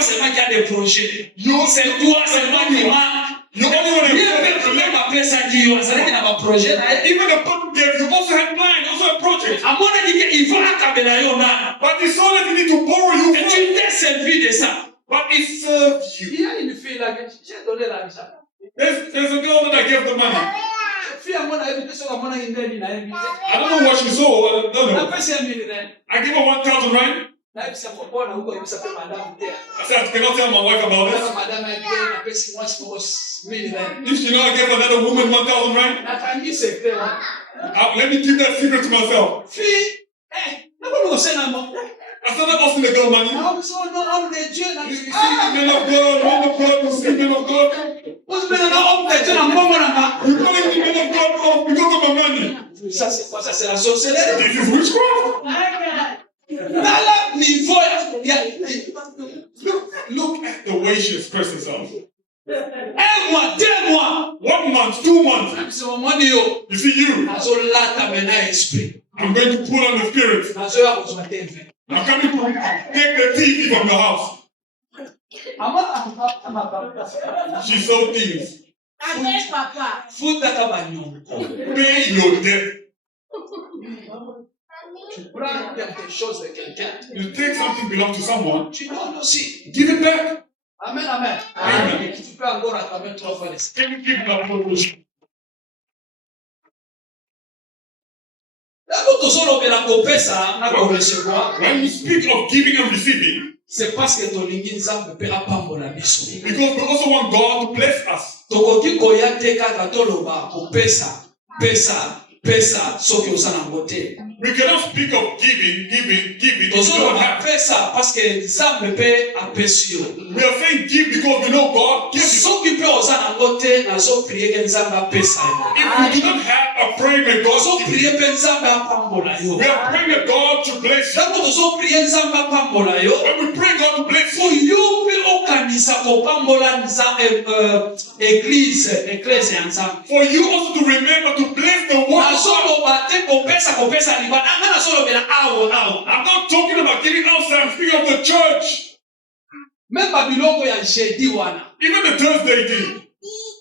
toi seulement qui a des projets. You C'est toi seulement qui manque. You only want to Bien que même après ça, qui a ça qui n'a pas projet. even the book gave you also had plan, also a project. À mon avis, il faut accabler là. But it's all that you need to borrow you Et from. tu t'es servi de ça. But it served you. Il y a une fille là, j'ai donné l'argent. There's a girl that I gave the money. Fille à mon invité, sur mon invité, il a invité. I don't know what she saw. I don't know. Après, c'est un millionnaire. I give her 1,000 rand. Là, il s'est bon, on a encore, il s'appelle Madame Terre. I said, I cannot tell my wife about this. Madame Terre, après, c'est moi, c'est mon millionnaire. If you know I gave another woman 1,000 rand, La famille secret, hein. let me keep that secret to myself. Fille, nous sommes en mode. I started asking the girl money. Nous sommes homme de Dieu. You see, men of God, you see, men of God. Nous sommes homme de Dieu, nous sommes là. You're calling me men of God off because of my money. Ça, c'est quoi? Ça, c'est la sorcellerie. This is witchcraft. Dans le niveau, il y a. Look at the way she expressed herself. Un mois, 2 mois. 1 month, 2 months. C'est au moment où You see, you. I'm going to pull on the spirit. I'm coming to take the TV from the house. She's so thieves. Avec papa. Pay your debt. Tu prends quelque chose de quelqu'un, You take something belongs to someone, tu donnes aussi. give it back. Amen, amen. Amen. Tu peux encore attraper 3 fois les. Can you give it up for us? When you speak of giving and receiving, C'est parce que tolingi nzambe pe apambola biso. because we also want God to bless us. Tokoki koya te kaka toloba kopesa, pesa soki oza nango te. We cannot speak of giving if you don't Tozoloba have. pesa parce que nzambe pe apesi yo. We are saying give because we know God gives you. Soki pe oza nango te nazo prie ke nzambe apesa yo. If we do not have a prayer with Tozo God, give you. prie pe nzambe apambola yo. We are praying that God to bless you. Tango tozo prie nzambe apambola yo. When we pray God to bless Fo you, yo pe okanisa kopambola église ya nzambe. for you also to remember to bless the word of God. Nazoloba te kopesa libana. Nga nazolobela awo. I'm not talking about giving outside, I'm speaking of the church. Même babiloko ya jeudi wana. Even the Thursday thing.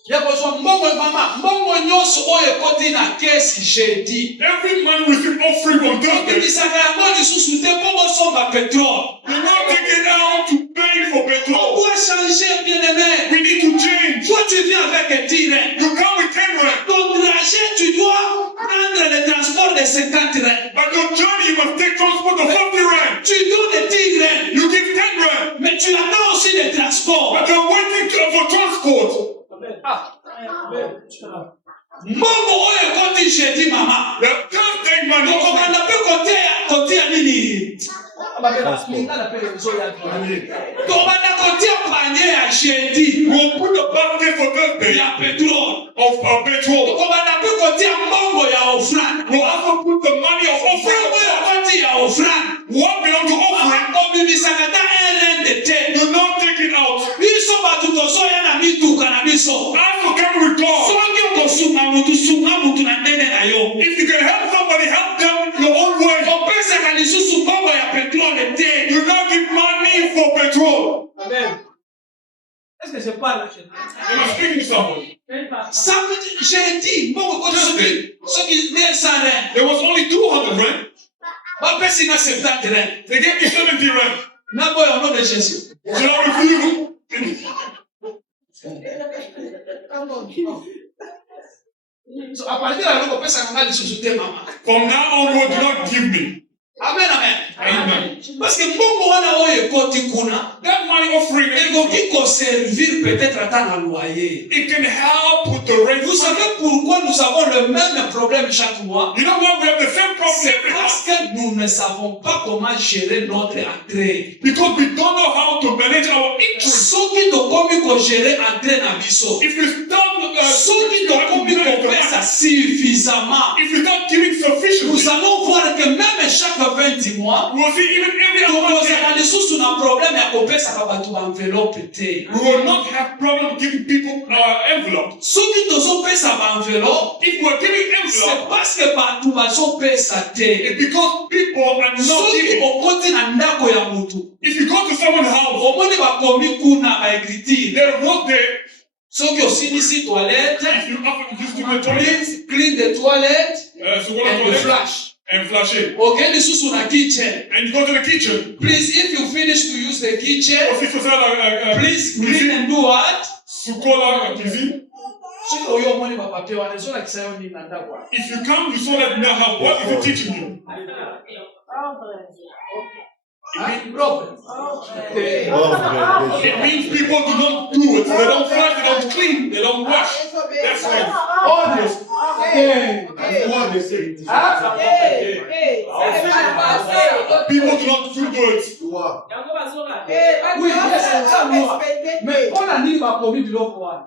Ya kozwa mbongo nyonso oyo ekoti na kesi jeudi. Every man receive offering on Thursday. Obimisaka yango lisusu te mpo bosomba petrole. You're not taking out to pay for On petrol. doit changer, bien-aimé. We need to change. Toi, tu viens avec 10 reins. You come with 10 rand, Ton trajet, tu dois prendre le transport de 50 reins. but your journey you must take transport of 50 rand. Tu donnes 10 reins. You give 10 rand, Mais tu attends aussi le transport. but you're waiting for transport. Mbongo oyo ekoti jeudi mama. The Thursday money offering. Tokomanda mpe kotia nini? Tokobanda kotia panier ya jeudi. We'll put the basket for Thursday Ya petrole. of petrol. Tokobanda mpe kotia mbongo ya offrande. We'll also put the money of offering. Mbongo ekoti ya offrande. What belongs to offering, Obimisaka ta un rein de terre. do not take it out. Biso bato tozoya na mituka na biso. As to come with God, Soki okosunga mutu na ndenge na yo. if you can help somebody, help them your own way. Opesaka lisusu mbongo ya petrole te. You not give money for petrol. Amen. Est-ce que je parle à quelqu'un? You are speaking to somebody. Samedi, jeudi, mbongo koti soki 200 reins. There was only 200 rand. Bapesi nga 70 reins. They gave me 70 rand. Na boya au nom de Jésus. Should I refuse? So à partir de là, opesaka nga lisusu te mama. From now onward, do not give me. Amen, amen. Amen. Parce que mbongo wana oyo ekoti kuna. That money offering, ekoki koservir peut-être ata na loyer. it can help with the rent. Vous savez pourquoi nous avons le même problème chaque mois? You know what? We have the same problem C'est every parce month. que nous ne savons pas comment gérer notre entrée. Because we don't know how to manage our interest. Soki tokomi kogérer entrée na biso. If you start Soki tokomi kopesa suffisamment. if you start giving sufficiently, Nous allons voir que même chaque 20 mois, we will see even every other tokozala day, lisusu na problème ya kopesaka bato ba enveloppe te. we will not have problem giving people envelope. envelope, Ce qui te sont pesa enveloppe, if we're giving c'est envelope, parce que bantu bazo pesa te. it's because people are not Soki giving. okoti na ndako ya mutu, If you go to someone's house, omoni bakomi kuna ba écriture. they wrote there, Soki osilisi toilette, if you have to use the toilet, please clean the toilet so go to and the toilet flush. and flush it. Okay, lisusu na kitchen. And you go to the kitchen. Please, if you finish to use the kitchen, Aussi, faut ça, please clean and do what? Sukola cuisine. Soki oyo omoni ba papier wana ezolakisa yo nini na ndako wana. If you come, you saw that in that house. What is it teaching you? Problem. It means people do not do it. They don't flush, they don't clean, they don't wash. That's why. Honest. People do not do it. Oui, mais on a dit bakomi biloko wana.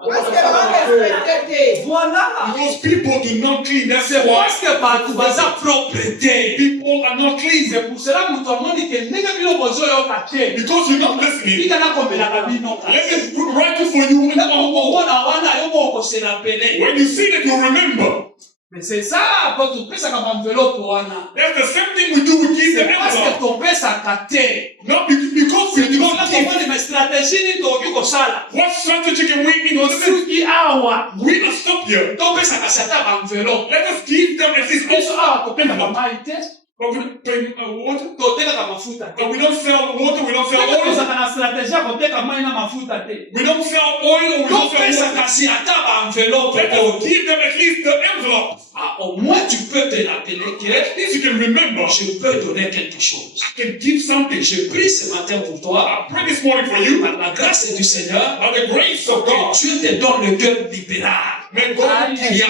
Voilà. Because people do not clean. That's C'est why parce que bato baza propreté. people are not clean. C'est pour cela que mutu amoni ke ndenge biloko ozoyoka te. Because you're not listening. Tika na komelaka bino. Let me write it for you. Okona wana yo moko se rappele. When you see that, you remember. Mais c'est ça quand tu pesa kama enveloppe wana. That's the same thing we do with give the C'est parce que envelope. ton pesa kate. Not because we do not Là give. komoni ma stratégie ni toki kosala. What strategy can we implement? Tosuki awa. We are stuck here. To pesa kasata ba enveloppe. Let us give them at least Biso also. awa topenda ba mai te. But we pay water. Toteka mafuta te. But we don't sell water. We don't sell oil. Tozaka na stratégie ya koteka mai na mafuta te. We don't sell oil or we don't Topesa sell water. kasi ata ba enveloppe. Let us give them at least the envelope. Ah, au moins tu peux te rappeler que At least you can remember. je peux donner quelque chose. I can give something. Je prie ce matin pour toi, I pray this morning for you. par la grâce du Seigneur, By the grace of que God. Dieu te donne le cœur libéral. May God give you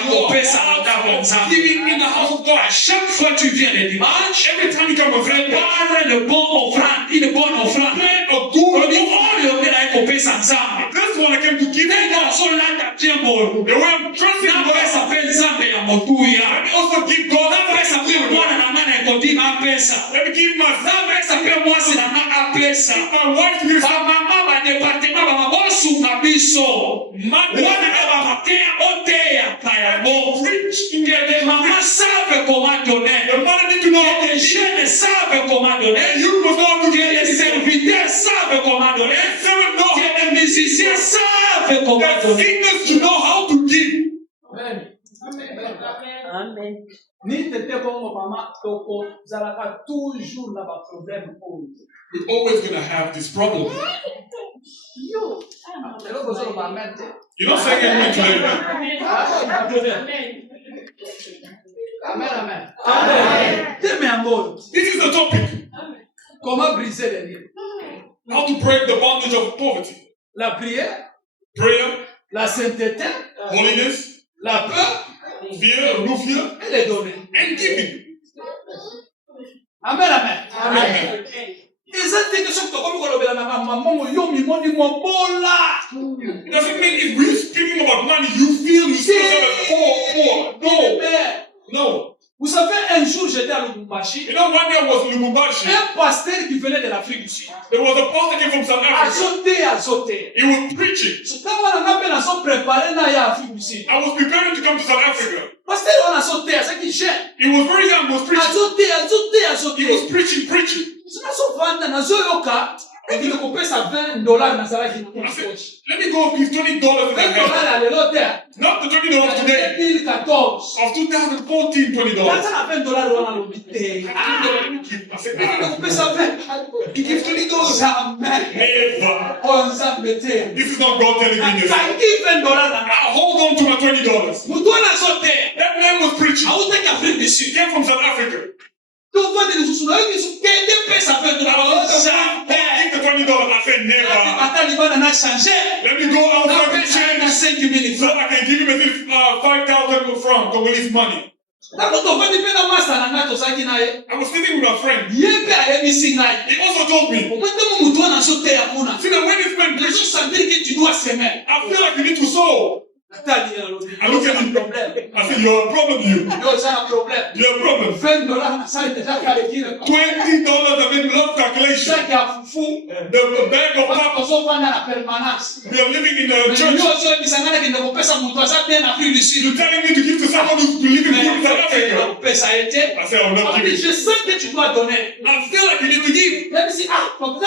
giving in the house of God. À chaque fois que tu viens le dimanche, Every time you come with friend, prépare une bonne offrande, une bonne offrande. pray a good Oyo offering. oyo ngena ekopesa Nzambe. This one I came to give you. Ndenge ozolanda bien bolo. The way I'm trusting Napesa God. mpe Nzambe ya motuya. Let me also give God Napesa mpe that mwana na nga na ekondima apesa. Let me give my Napesa mpe mwasi na nga apesa. wife to this. Bamama badepartement bama bosunga biso. Wana na bamateya oteya kayango. Que des mamans savent comment donner. The mother need to know how Que to des give. jeunes savent comment donner. You must know how to Que give. les serviteurs savent comment donner. Seven know Que les musiciens savent comment the donner. singers to know how to give. Amen. Ni tete bongo mama toko zalaka toujours na ba problème oyo. We're always going to have this problem. Yo. Eloko zolo ba mente. You're not saying amen to that. Amen, amen. Amen. Thème yango. This is the topic. Comment briser les liens? How to break the bondage of poverty. La prière, Prayer, la sainteté, holiness, la peur fear, no fear, et les données. and giving. Amen, amen. Amen. Eza te que soki tokomi kolobela na mamango yo mimoni mobola. It doesn't mean if we're speaking about money, you feel you see yourself as poor. No. Mais, No. vous savez, un jour j'étais à Lubumbashi, You know, one day I was in Lubumbashi. un pasteur qui venait de l'Afrique du Sud. There was a pastor came from South Africa. Azote. He was preaching. Ntango wana nga mpe nazoprépare na ya Afrique du Sud. I was preparing to come to South Africa. Pasteur wana azote, azaki jeune. He was very young, was preaching. Azote. He was preaching. Nazovanda, nazoyoka, ekile kopesa $20 nazalaki na I said, poche. let me go give $20 in that hand. $20 ya lelo te. Not the $20 today. 2014. Of 2014, $20. Naza na $20 wana lobi te. I said, Ekile kopesa he gives $20. Jamais. Never. Oh, Nzambe te. This is not God telling me this. Nakangi $20 na nga. I hold on to my $20. Mutu wana azote. That man was preaching. Awutaki Afrique du He Sud. came from South Africa. Tovandi lisusu nayoki lisusu kende pesa $20. Jamais. Give the $20. I said, never. Ata libana na changer. Let me go outside to Napesa na change 5,000 so francs. I can give him at least 5,000 francs to release money. Ntango tovandi mpe na masa na ngai tozalaki na ye. I was sitting with a friend. Ye mpe ayebisi ngai. He also told me, Omwete mu mutu wana azoteya kuna. see that when this man preaches, Nazosentir que tu dois semer. I feel like you need to sow. Natali alobi. I look at him. Problème. I said, you're a problem, you. Yo eza na problème. You're a problem. $20 nasali deja kalekile. $20, I mean, love calculation. Saki ya fufu. The bag of Watu pop. tozovanda na permanence. We are living in a Mais church. yo ozoyebisa ngai nakende kopesa pesa mtu asa bien Afrique du Sud. You're telling me to give to someone who's living good in South Africa. Pesa été. I say, I will not give it. Je sens que tu dois donner. I feel like you need to give. Même si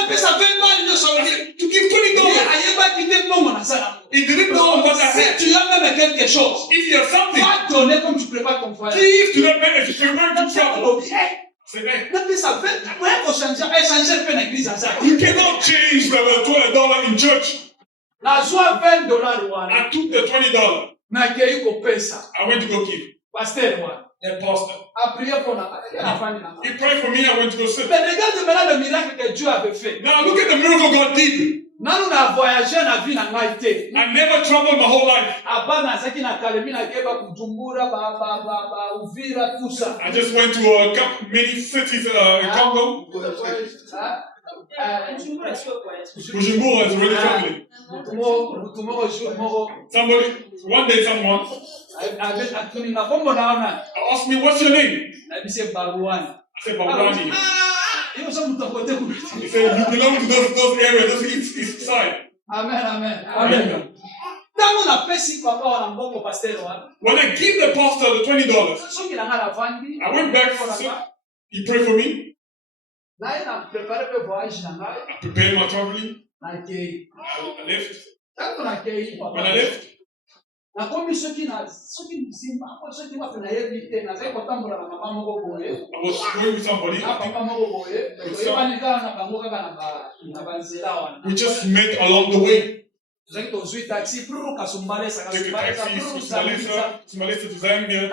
pesa 20 balles de son vie. To give $20. Ayeba quitter mon mon ça. He didn't know what I Si had. tu as même quelque chose, If you have something, va donner comme tu prépares ton voyage. give to that man as you prepare to travel. Say, hey, Depuis ça fait, pour changer un peu l'église à ça. you cannot change the $20 in church. La joie $20 wana. I took the $20. Na kei ko pesa. I went to go give. Pasteur wana. Then pastor, A prier pour la famille là. he prayed for me. I went to go sit. Mais regarde maintenant le miracle que Dieu avait fait. Now look at the miracle God did. Nanu na voyager na vie na ngai te. I never traveled my whole life. Abana zaki na Kalemi na keba kujumbura ba Uvira tout ça. I just went to many cities in Congo. Bujumbura is really traveling. Somebody, one day someone asked me, what's your name? I said, Babuani. He said, you belong to those areas, those east side. Amen. When I give the pastor the $20, I went back, he prayed for me. I prepared my traveling. I left. When I left, I was going with somebody. We just met along the way. Take a taxi, Smalesa to Zambia.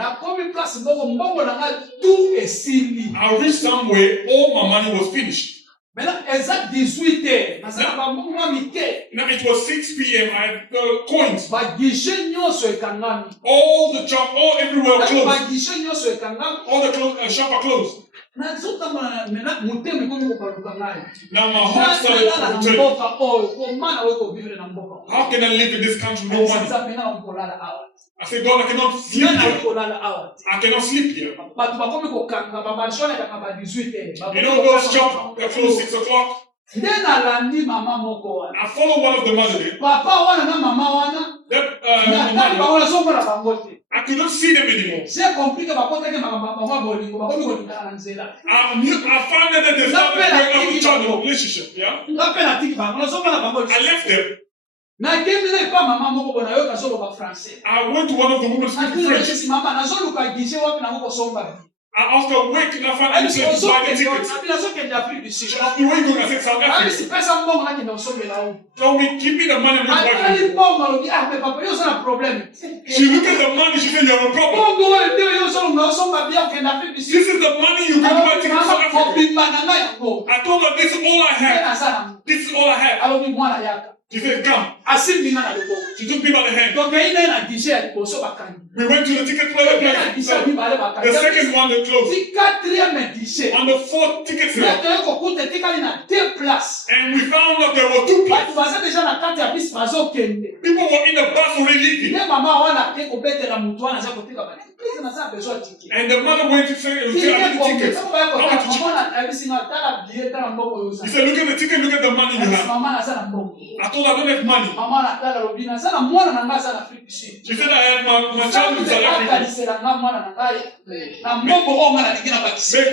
I reached somewhere, all my money was finished. Now it was 6 p.m. I had coins. All the shop, all everywhere closed. All the shop are closed. Now my heart started to return. How can I live in this country with no money? I said, God, I cannot sleep here. I cannot sleep here. You know those shops that close 6 o'clock? I follow one of the mothers. I could not see them anymore. I found that there's not a child relationship. Yeah? I left them. I went to one of the women speaking French. I asked her, where can I find any place to buy the tickets? She asked me, where you going? I said, South Africa. Told me, give me the money and we'll buy it. She looked at the money, she said, you have a problem. This is the money you can buy tickets to South Africa. I told her, this is all I have. This is all I have. She said, come. She took me by the hand. We went to the ticket player. The second one that closed. On the fourth ticket sale. And we found out there were 2 places. People were in the bus already leaving. And the mother went to say, I need the tickets. He said, look at the ticket, look at the money you have. I told her, I don't have money. She said, I have my child in South Africa. May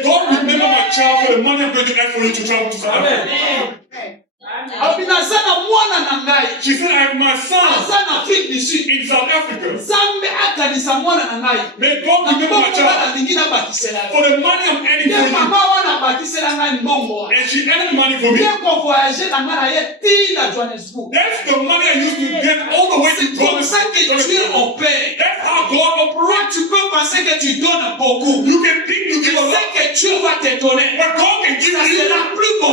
God remember my child for the money I'm going to ask for you to travel to South Africa. She said, I have my son in South Africa. May God remember my child for the money I'm earning for you. And she earned money for me. That's the money I used to get all the way to Johannesburg. That's how God operates. You can think you give a lot, but God can give you what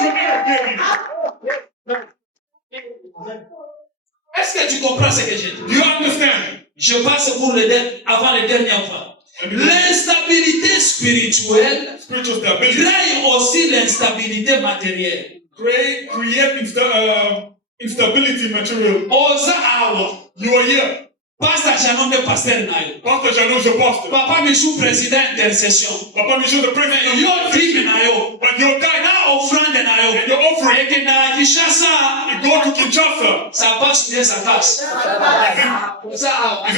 you ever gave you. Est-ce que tu comprends ce que j'ai dit? Do you understand? Je passe pour avant les dernières fois. L'instabilité spirituelle crée aussi l'instabilité matérielle. Create instability material. Oza awa. You are here. Pasteur Janon de pasteur nayo. Pastor Janon is a pastor. Papa Michou président intercession. Papa Michel the president. Yo dîme nayo. But your tithe Na offrande nayo. and your offering, Et que na Kinshasa, you go to Kinshasa. ça passe bien ça casse. Is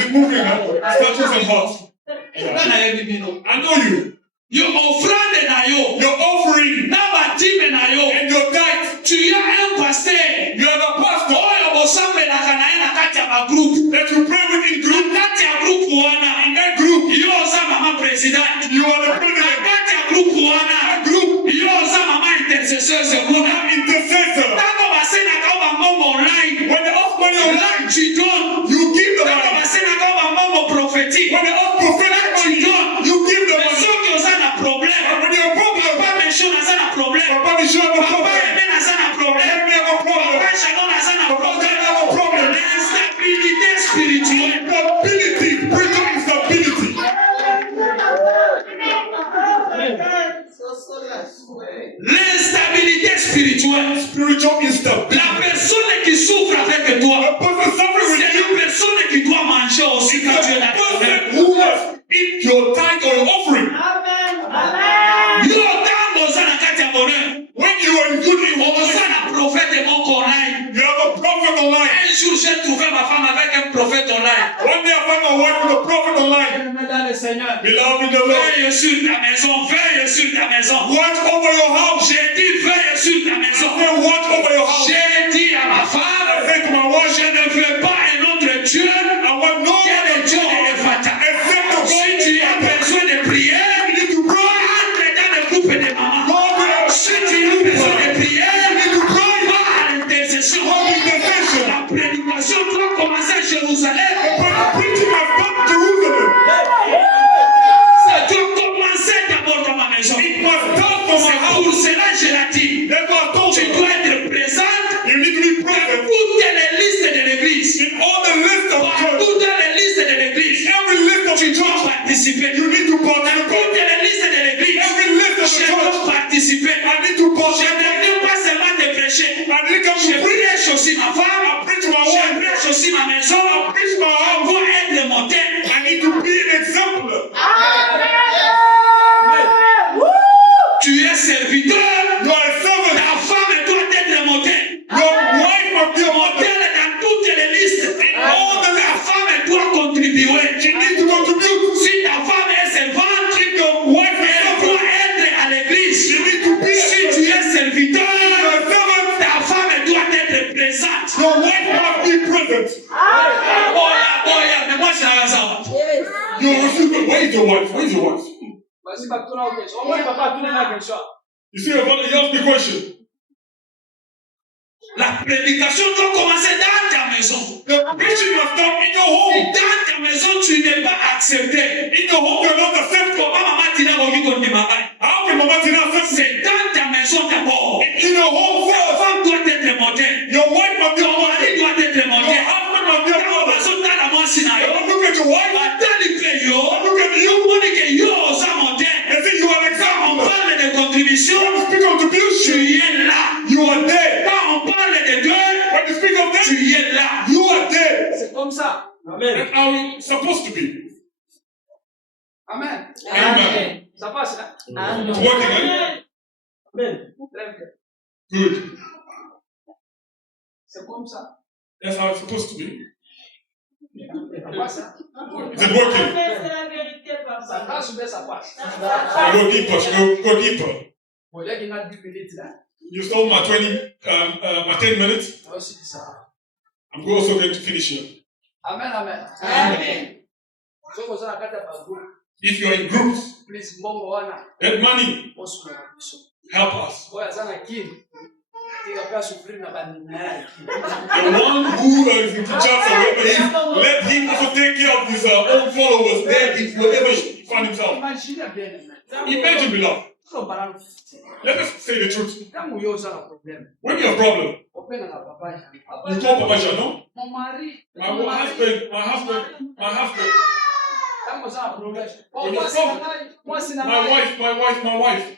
it moving? Statues and hearts. Na yebi bino. I know you. Yo offrande nayo. Your offering Na batime nayo. and your tithe. Tu as un pasteur. You are the pastor Oyo bosambelaka naye na kati ya bagroupe. that you pray with in group. Na kati ya groupe wana. In that group, Yo oza mama president. you are the Na president. kati ya groupe wana. That group, Yo oza mama intercesseuse kuna. intercessor. Tango basenaka bango online. When they ask money online, Tu donnes. you give the Tango money. basenaka bango prophétique. When they ask prophetic Tu money, donnes. you give the Mais money. soki oza na problème. When you have a problem, Papa Méchant naza na problème. Papa Michel have a Papa problem. Aimé naza na problème. Let me have a problem. Papa Janon naza na Papa problème. have a problem. L'instabilité spirituelle. Instability, spiritual instability. L'instabilité spirituelle. Spiritual instability. La personne qui souffre avec toi, The person suffering with c'est une personne qui doit manger aussi quand tu es dans le problème. person who must eat your tithe or your offering. Yo tango oza na kati ya bonheur. When you are in good Oza emotion, na prophète moko online. you have a prophet online. Un jour, j'ai trouvé ma femme avec un prophète online. One day I found my wife with a prophet online. Dans le Seigneur. Beloved in the Lord, Veille sur ta maison, veille sur ta maison. watch over your house. J'ai dit veille sur ta maison. Say, watch over your house. J'ai dit à ma I femme, say to my wife, je ne veux pas un autre Dieu I want no que le other Dieu God de Ephata. except the Si God tu as besoin de prière, You need to pray. entre dans le groupe de maman. Go to the Si tu as besoin de prière, You need to pray. va à l'intercession. Go to intercession. La prédication doit commencer à Jérusalem. But the preaching has come to Jerusalem. Ça doit commencer d'abord dans ma maison. It must start from my C'est house. pour cela que je l'ai dit. That's why I told Tu you. dois être présente You need to be dans present toutes les listes de l'église. in all the list of church. Partout dans les listes de l'église. Every list of Tu dois church. participer. You need to Dans participate. toutes les listes de l'église. Every list of Je the church. dois participer. I need to Je ne participate. viens pas seulement te prêcher. I need to Je preach. prêche aussi ma femme. I preach my Je wife. prêche aussi ma maison. I preach my house. Pour être le modèle. I need to be an example. Tu es serviteur. You are a servant. Ta femme doit être le modèle. Your wife must be a model. Modèle dans toutes les listes. All the Ta femme doit contribuer. She needs to contribute. Si ta femme est servante, If your wife is elle a doit servant, être à l'église. she needs to be Si tu es a serviteur, servant. ta femme doit être présente. Your wife must be present. Boya, mais moi je suis à ça. You receive it. Where is your wife? Where is your wife? You see, your father, he asked the question. La prédication doit commencer dans ta maison. The preaching must start in your home. Dans ta maison, tu n'es pas accepté. In your home, you're not accepted. Papa, maman, tu n'as pas dit maman. How can Mama Tina accept you? C'est dans ta maison d'abord. In your home Ta first. femme doit être modèle. Your wife must be a Ton mari model. doit être Your modèle. husband must be a Ta model. maison dans la moitié na yo. Look at your wife. Atali pe yo. Look at you. On dit que yo osa modèle. And say you are an Quand on example. parle de contribution, When you speak of tu contribution, es là. you are there. Quand on parle de deuil, When you speak of tu that, es là. you are there. C'est comme ça. That's how it's supposed to be. Amen. Amen. Ça passe là. It's working, right? Amen. Très bien. Good. C'est comme ça. That's how it's supposed to be. Ça passe là. Is it working? Ça passe ou bien ça passe? Go deeper. Go deeper. Bon, il y a qui n'a 10 minutes là. You stole my 10 minutes. Moi aussi, ça. I'm also going to finish here. Amen, amen. Amen. So, vous avez un groupe. If you're in groups, Please, mbongo wana. that money Mosu na biso. help us. Oya sana kini. Tika pia sufuri na bandina yake. The one who is in Kinshasa, wherever he is, let him also take care of his own followers there, if wherever he find himself. Imagine bien. Imagine, beloved. So, barang. Let us say the truth. Tangu yo sana problem. When you have a problem, Opena na papa. you call Papa Jano. Mon mari. My husband, Tangu sana problem. When you problem, Moi sina my wife.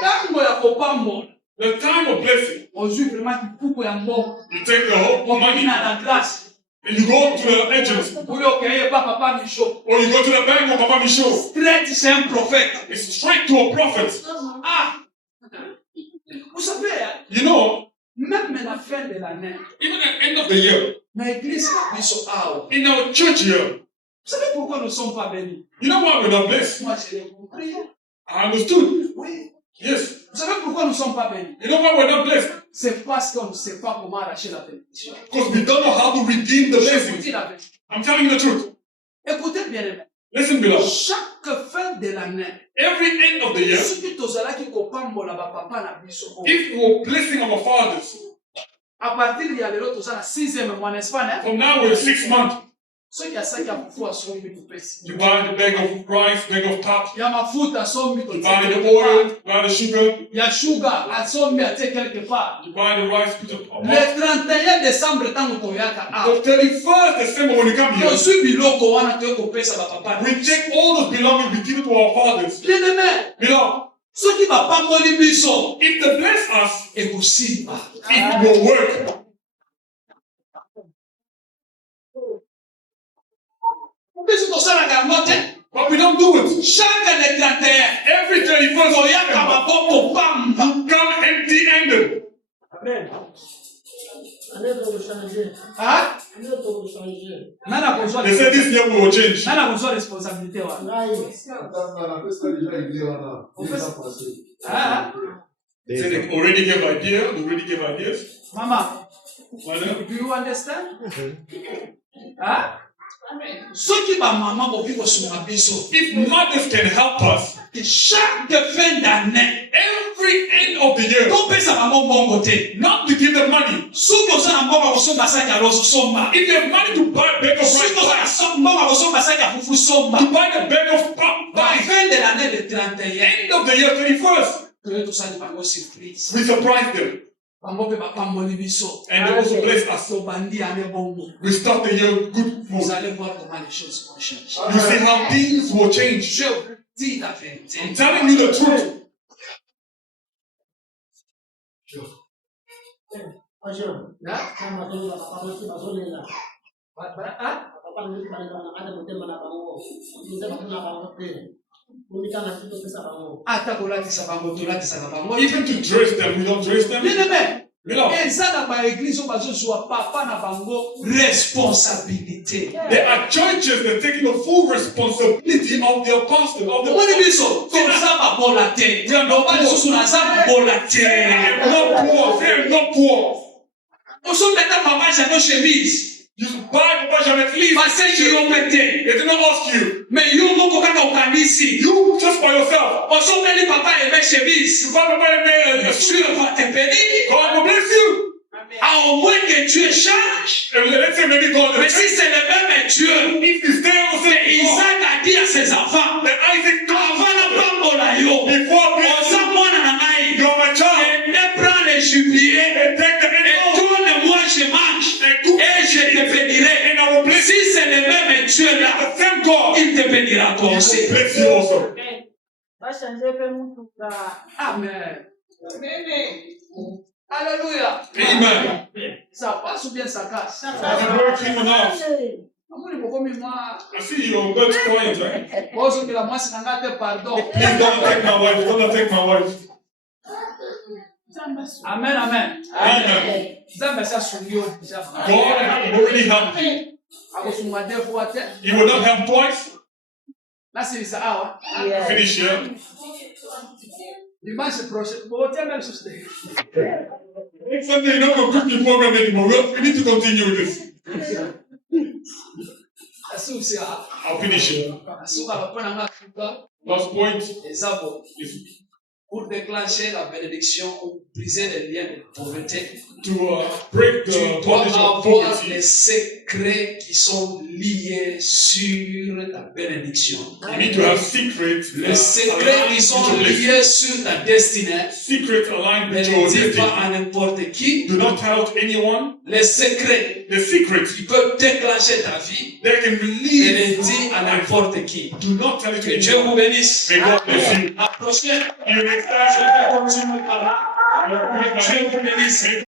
Tangu ya kopambo. The time of blessing, Ozui vraiment kipuko ya mbongo. you take the whole money, Money na grâce. You go to the agents, Ou yo keye pa papa Michaud. or you go to the bank of Papa Michaud. Straight, c'est un prophète. It's straight to a prophet. Ah! Vous savez, hein, You know, même à la fin de l'année, even at the end of the year, dans l'église, ils sont out. in our church year, Vous savez pourquoi nous ne sommes pas bénis? you know why we're not blessed? Moi, je l'ai compris. I understood. Oui. Yes. Vous savez pourquoi nous ne sommes pas bénis? You know why we're not blessed? C'est parce qu'on ne sait pas comment arracher la bénédiction. Because we don't know how to redeem the Je vous blessing. dis la vérité. I'm telling you the truth. Écoutez bien, les mecs. Listen, beloved. Chaque fin de l'année, Every end of the year, ce qui tozalaki kopambola ba papa na biso. if we're blessing our fathers, À partir de lelo tozala 6e mois, n'est-ce pas, né? from now we're 6 months, Ceux qui a ça qui a fufu asombi tupesi. you buy the bag of rice, bag of pap, Ya mafuta asombi you buy the oil, buy the sugar, Ya sugar asombi atie quelque part. you buy the rice, put it Le 31 décembre tango toyaka ah. The 31st December when you come here, Tozwi biloko wana toye kopesa ba papa. we take all those belongings, we give it to our fathers. Bien aimé. Beloved, Soki bapamboli biso if they bless us, ekosimba. it will work. Biso tosalaka yango te. But we don't do it. Chaque le 31 Every 31st of toyaka December, maboko pamba. you come empty-handed. Ah? Nana kozwa They said this year we will change. Nana kozwa responsabilité wana. Ah? They said they already gave ideas. Mama, Mother, do you understand? Ah? Soki ba mama boki kosunga biso. if mothers can help us, Chaque fin d'année, every end of the year, topesa bango bongo te. not to give them money. Soki oza na mboka kosomba saki ya loso somba. If they have money to buy a bag of Soki oza rice, na mboka kosomba saki ya fufu somba. to buy the bag of pop, Ba buy. fin de l'année de 31, End of the year 31st, toye tosali bango surprise. we surprise them. Bango mpe bapamboli biso. And they also bless us. Tobandi année bongo. We start the year good Vous mood. allez voir comment les choses vont changer. You see how things will change. Je vous dis la vérité. I'm telling you the truth. Ata kolatisa bango tolatisa bango. Even to dress them, we don't dress them. Bien aimé. Beloved, Eza na ba église oyo bazozwa papa na bango responsabilité. there are churches that are taking the full responsibility of their pastor, of the Omoni biso toza babola te. Loba lisusu naza babola te. They are not poor. They are not poor. Osometa papa jano chemise. You buy Papa Janet, please. Basengi yo mpe te. They did not ask you. Mais yo moko kaka okanisi. You just by yourself. Osomeli papa eme chemise. You buy Papa a Tu vas te bénir. God will bless you. À au moins que Dieu change. And let's say maybe God will Mais si c'est le même Dieu, if you stay on the same God, Isaac a dit à ses enfants, then Isaac avant la pambola yo, before oza mwana na ngai, you're my child. et ne prends les jubilés, And take the et animal. donne-moi, je mange, et je te bénirai. And I will bless Si c'est le même Dieu là, the same God. il te bénira toi He aussi. will bless you also. Amen. Alléluia. Amen. Ça passe ou bien ça casse? You're working enough. Amuni bokomi moi, I see your birds quiet, right? ozongela mwasi na ngai te pardon. Please don't take my wife. Don't take my wife. Amen, amen. Amen. Nzambe asungi yo déjà. God will really help you. Akosunga deux fois te. He will not help twice. Nasilisa awa. Finish here. Dimanche prochain. Bon, tiens même chose. Next Sunday, you're not going to cook the program anymore. We need to continue with this. Asusi a. I'll finish here. Asuka bapona nga kuka. Last point Ezabo. is Pour déclencher la bénédiction ou briser les liens de pauvreté. to break Tu the dois bondage of avoir poverty. les secrets qui sont liés sur ta bénédiction. You need to have secrets. Les secrets qui sont liés sur ta destinée. Secrets aligned Ne with les your dis pas destiny. à n'importe qui. Do not tell it to anyone. Les secrets The secrets qui peuvent déclencher ta vie. they can Ne release. les dis à n'importe qui. Do not tell it to Que Dieu anyone. vous bénisse. May God bless you. À la prochaine. You next Je time. vais continuer par là. Que Dieu vous bénisse.